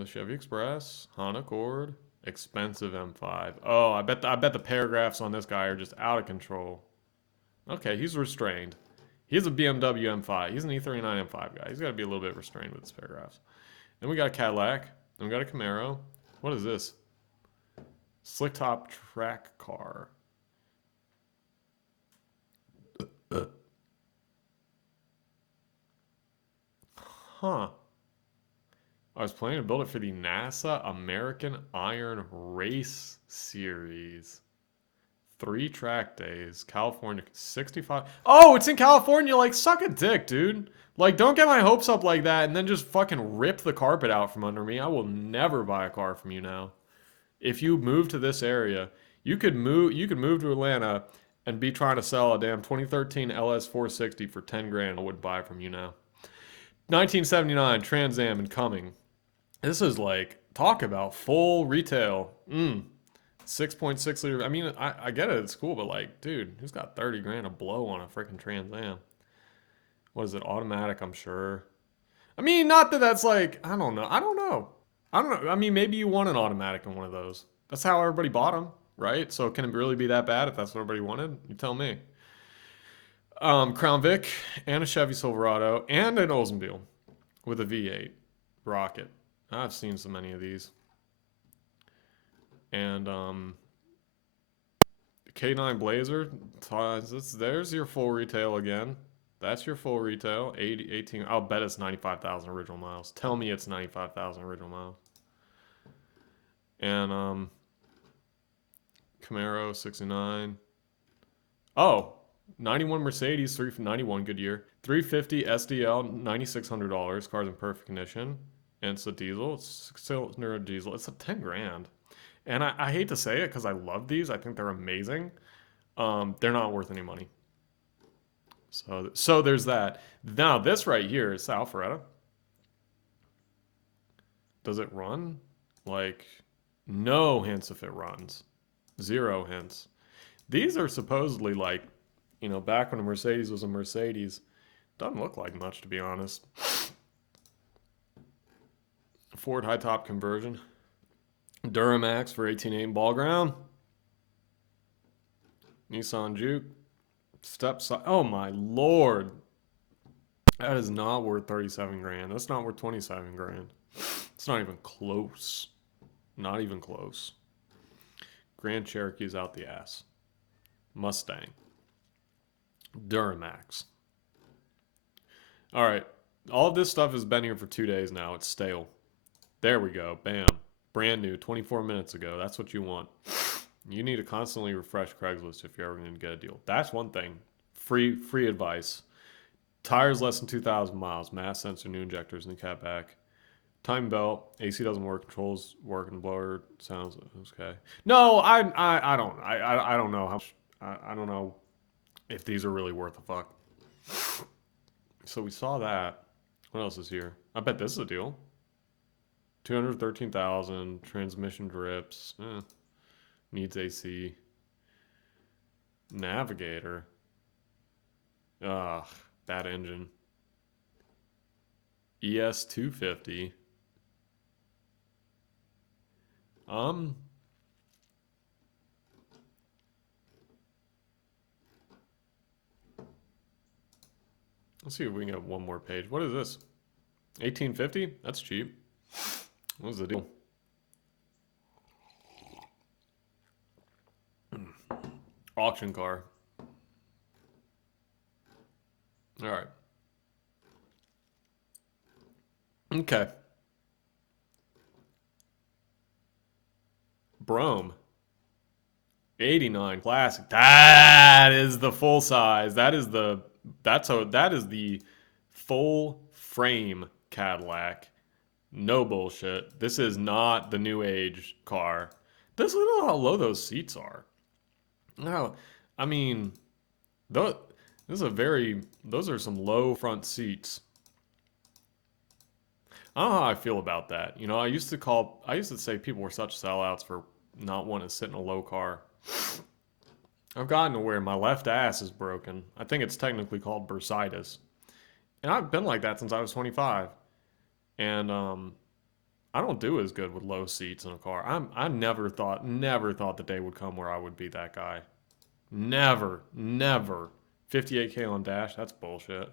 a Chevy Express, Honda Accord, expensive M5. Oh, I bet the paragraphs on this guy are just out of control. Okay, he's restrained. He's a BMW M5. He's an E39 M5 guy. He's got to be a little bit restrained with his paragraphs. Then we got a Cadillac. Then we got a Camaro. What is this? Slick top track car. Huh. I was planning to build it for the NASA American Iron Race Series. 3 track days. California. 65. Oh, it's in California. Like, suck a dick, dude. Like, don't get my hopes up like that and then just fucking rip the carpet out from under me. I will never buy a car from you now. If you move to this area, you could move to Atlanta and be trying to sell a damn 2013 LS 460 for 10 grand. I would buy from you now. 1979 Trans Am incoming. This is like, talk about full retail. 6.6 liter. I mean, I get it. It's cool, but like, dude, who's got 30 grand to blow on a freaking Trans Am? What is it? Automatic, I'm sure. I mean, not that that's like, I don't know. I don't know. I mean, maybe you want an automatic in one of those. That's how everybody bought them, right? So can it really be that bad if that's what everybody wanted? You tell me. Crown Vic and a Chevy Silverado and an Oldsmobile with a V8 rocket. I've seen so many of these. And K9 Blazer, there's your full retail again. That's your full retail. 18. I'll bet it's 95,000 original miles. Tell me it's 95,000 original miles. And Camaro 69. Oh, 91 Mercedes, 391, good year. 350 SDL, $9,600. Car's in perfect condition. And it's a diesel. It's 6-cylinder diesel. It's a 10 grand. And I hate to say it because I love these. I think they're amazing. They're not worth any money. So there's that. Now this right here is Alpharetta. Does it run? Like, no hints if it runs. 0 hints. These are supposedly like, you know, back when a Mercedes was a Mercedes. Doesn't look like much, to be honest. Ford high top conversion. Duramax for 18.8 ball ground. Nissan Juke. Step side. Oh my lord. That is not worth 37 grand. That's not worth 27 grand. It's not even close. Not even close. Grand Cherokee's out the ass. Mustang. Duramax. All right. All of this stuff has been here for 2 days now. It's stale. There we go. Bam. Brand new. 24 minutes ago. That's what you want. You need to constantly refresh Craigslist if you're ever going to get a deal. That's one thing. Free advice. Tires less than 2,000 miles. Mass sensor, new injectors, new cat back. Time belt. AC doesn't work. Controls work and blower sounds okay. No, I don't. I don't know how much. I don't know if these are really worth a fuck. So we saw that. What else is here? I bet this is a deal. 213,000. Transmission drips. Needs AC. Navigator. Ugh, bad engine. ES 250. Let's see if we can get one more page. What is this? 1850? That's cheap. What was the deal? Auction car. All right. Okay. Brome. 89 classic. That is the full size. That is the full frame Cadillac. No bullshit. This is not the new age car. Look at how low those seats are. No, I mean, those, those are some low front seats. I don't know how I feel about that. You know, I used to say people were such sellouts for not wanting to sit in a low car. I've gotten to where my left ass is broken. I think it's technically called bursitis. And I've been like that since I was 25. And I don't do as good with low seats in a car. I never thought the day would come where I would be that guy. Never. 58K on dash, that's bullshit.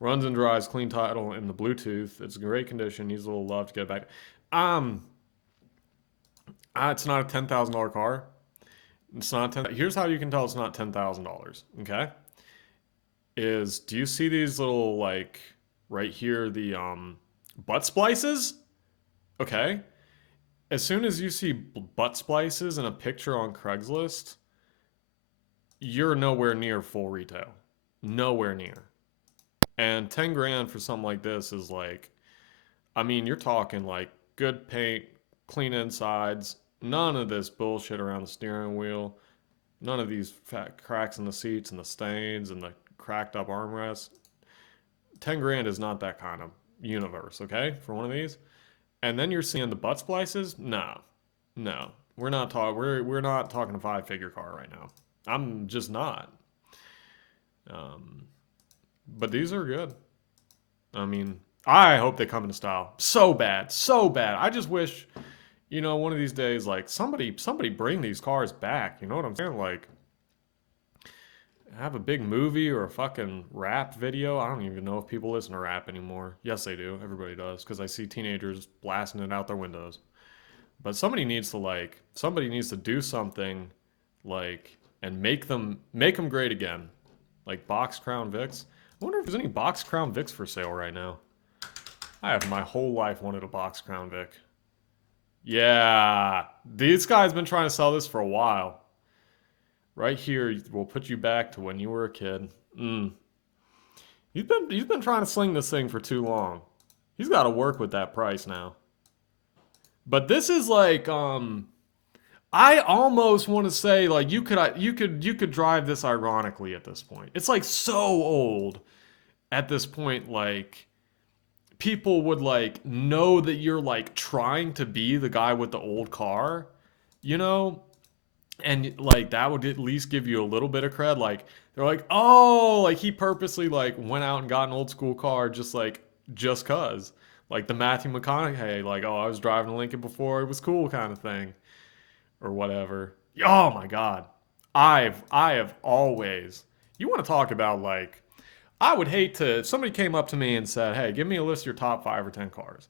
Runs and drives, clean title, and the Bluetooth. It's in great condition. Needs a little love to get back. It's not a $10,000 car. It's not 10. Here's how you can tell it's not $10,000. Okay, do you see these little like right here the butt splices? Okay, as soon as you see butt splices in a picture on Craigslist, you're nowhere near full retail. Nowhere near. And 10 grand for something like this is like, I mean, you're talking like good paint, clean insides, none of this bullshit around the steering wheel, none of these fat cracks in the seats and the stains and the cracked up armrests. 10 grand is not that kind of universe, okay, for one of these. And then you're seeing the butt splices? No. We're not talking a 5-figure car right now. I'm just not. But these are good. I mean, I hope they come into style. So bad. I just wish, one of these days, like somebody bring these cars back. You know what I'm saying? Like, have a big movie or a fucking rap video. I don't even know if people listen to rap anymore. Yes, they do. Everybody does, because I see teenagers blasting it out their windows. But somebody needs to do something, like, and make them great again, like box Crown Vics. I wonder if there's any box Crown Vics for sale right now. I have my whole life wanted a box Crown Vic. Yeah, these guys been trying to sell this for a while. Right here, we'll put you back to when you were a kid. He's been trying to sling this thing for too long. He's got to work with that price now. But this is like, I almost want to say like you could drive this ironically at this point. It's like so old at this point, like people would like know that you're like trying to be the guy with the old car, and like that would at least give you a little bit of cred. Like they're like, oh, like he purposely like went out and got an old school car just cuz. Like the Matthew McConaughey, like, oh, I was driving a Lincoln before it was cool kind of thing. Or whatever. Oh my god. I have always, you want to talk about like, I would hate to, if somebody came up to me and said, hey, give me a list of your top 5 or 10 cars.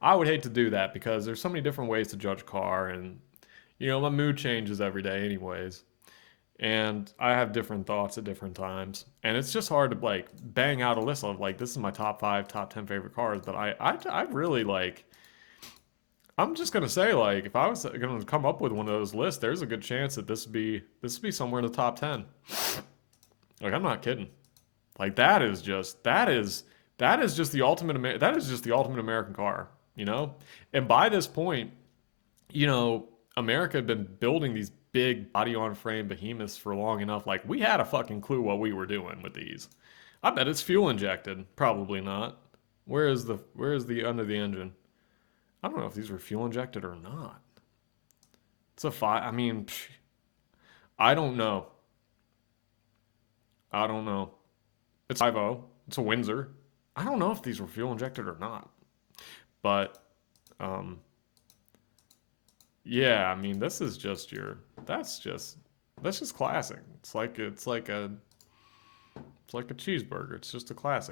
I would hate to do that because there's so many different ways to judge a car, and my mood changes every day anyways. and I have different thoughts at different times, and it's just hard to like bang out a list of like this is my top 5, top 10 favorite cars. But I really like. I'm just gonna say like if I was gonna come up with one of those lists, there's a good chance that this would be somewhere in the top 10. Like I'm not kidding. Like that is just the ultimate that is just the ultimate American car, you know? And by this point, you know, America had been building these big body on frame behemoths for long enough. Like we had a fucking clue what we were doing with these. I bet it's fuel injected. Probably not. Where is the under the engine? I don't know if these were fuel injected or not. It's a five. I mean, I don't know. I don't know. It's 5.0. It's a Windsor. I don't know if these were fuel injected or not. But um, yeah, I mean, this is just your. That's just classic. It's like a cheeseburger. It's just a classic.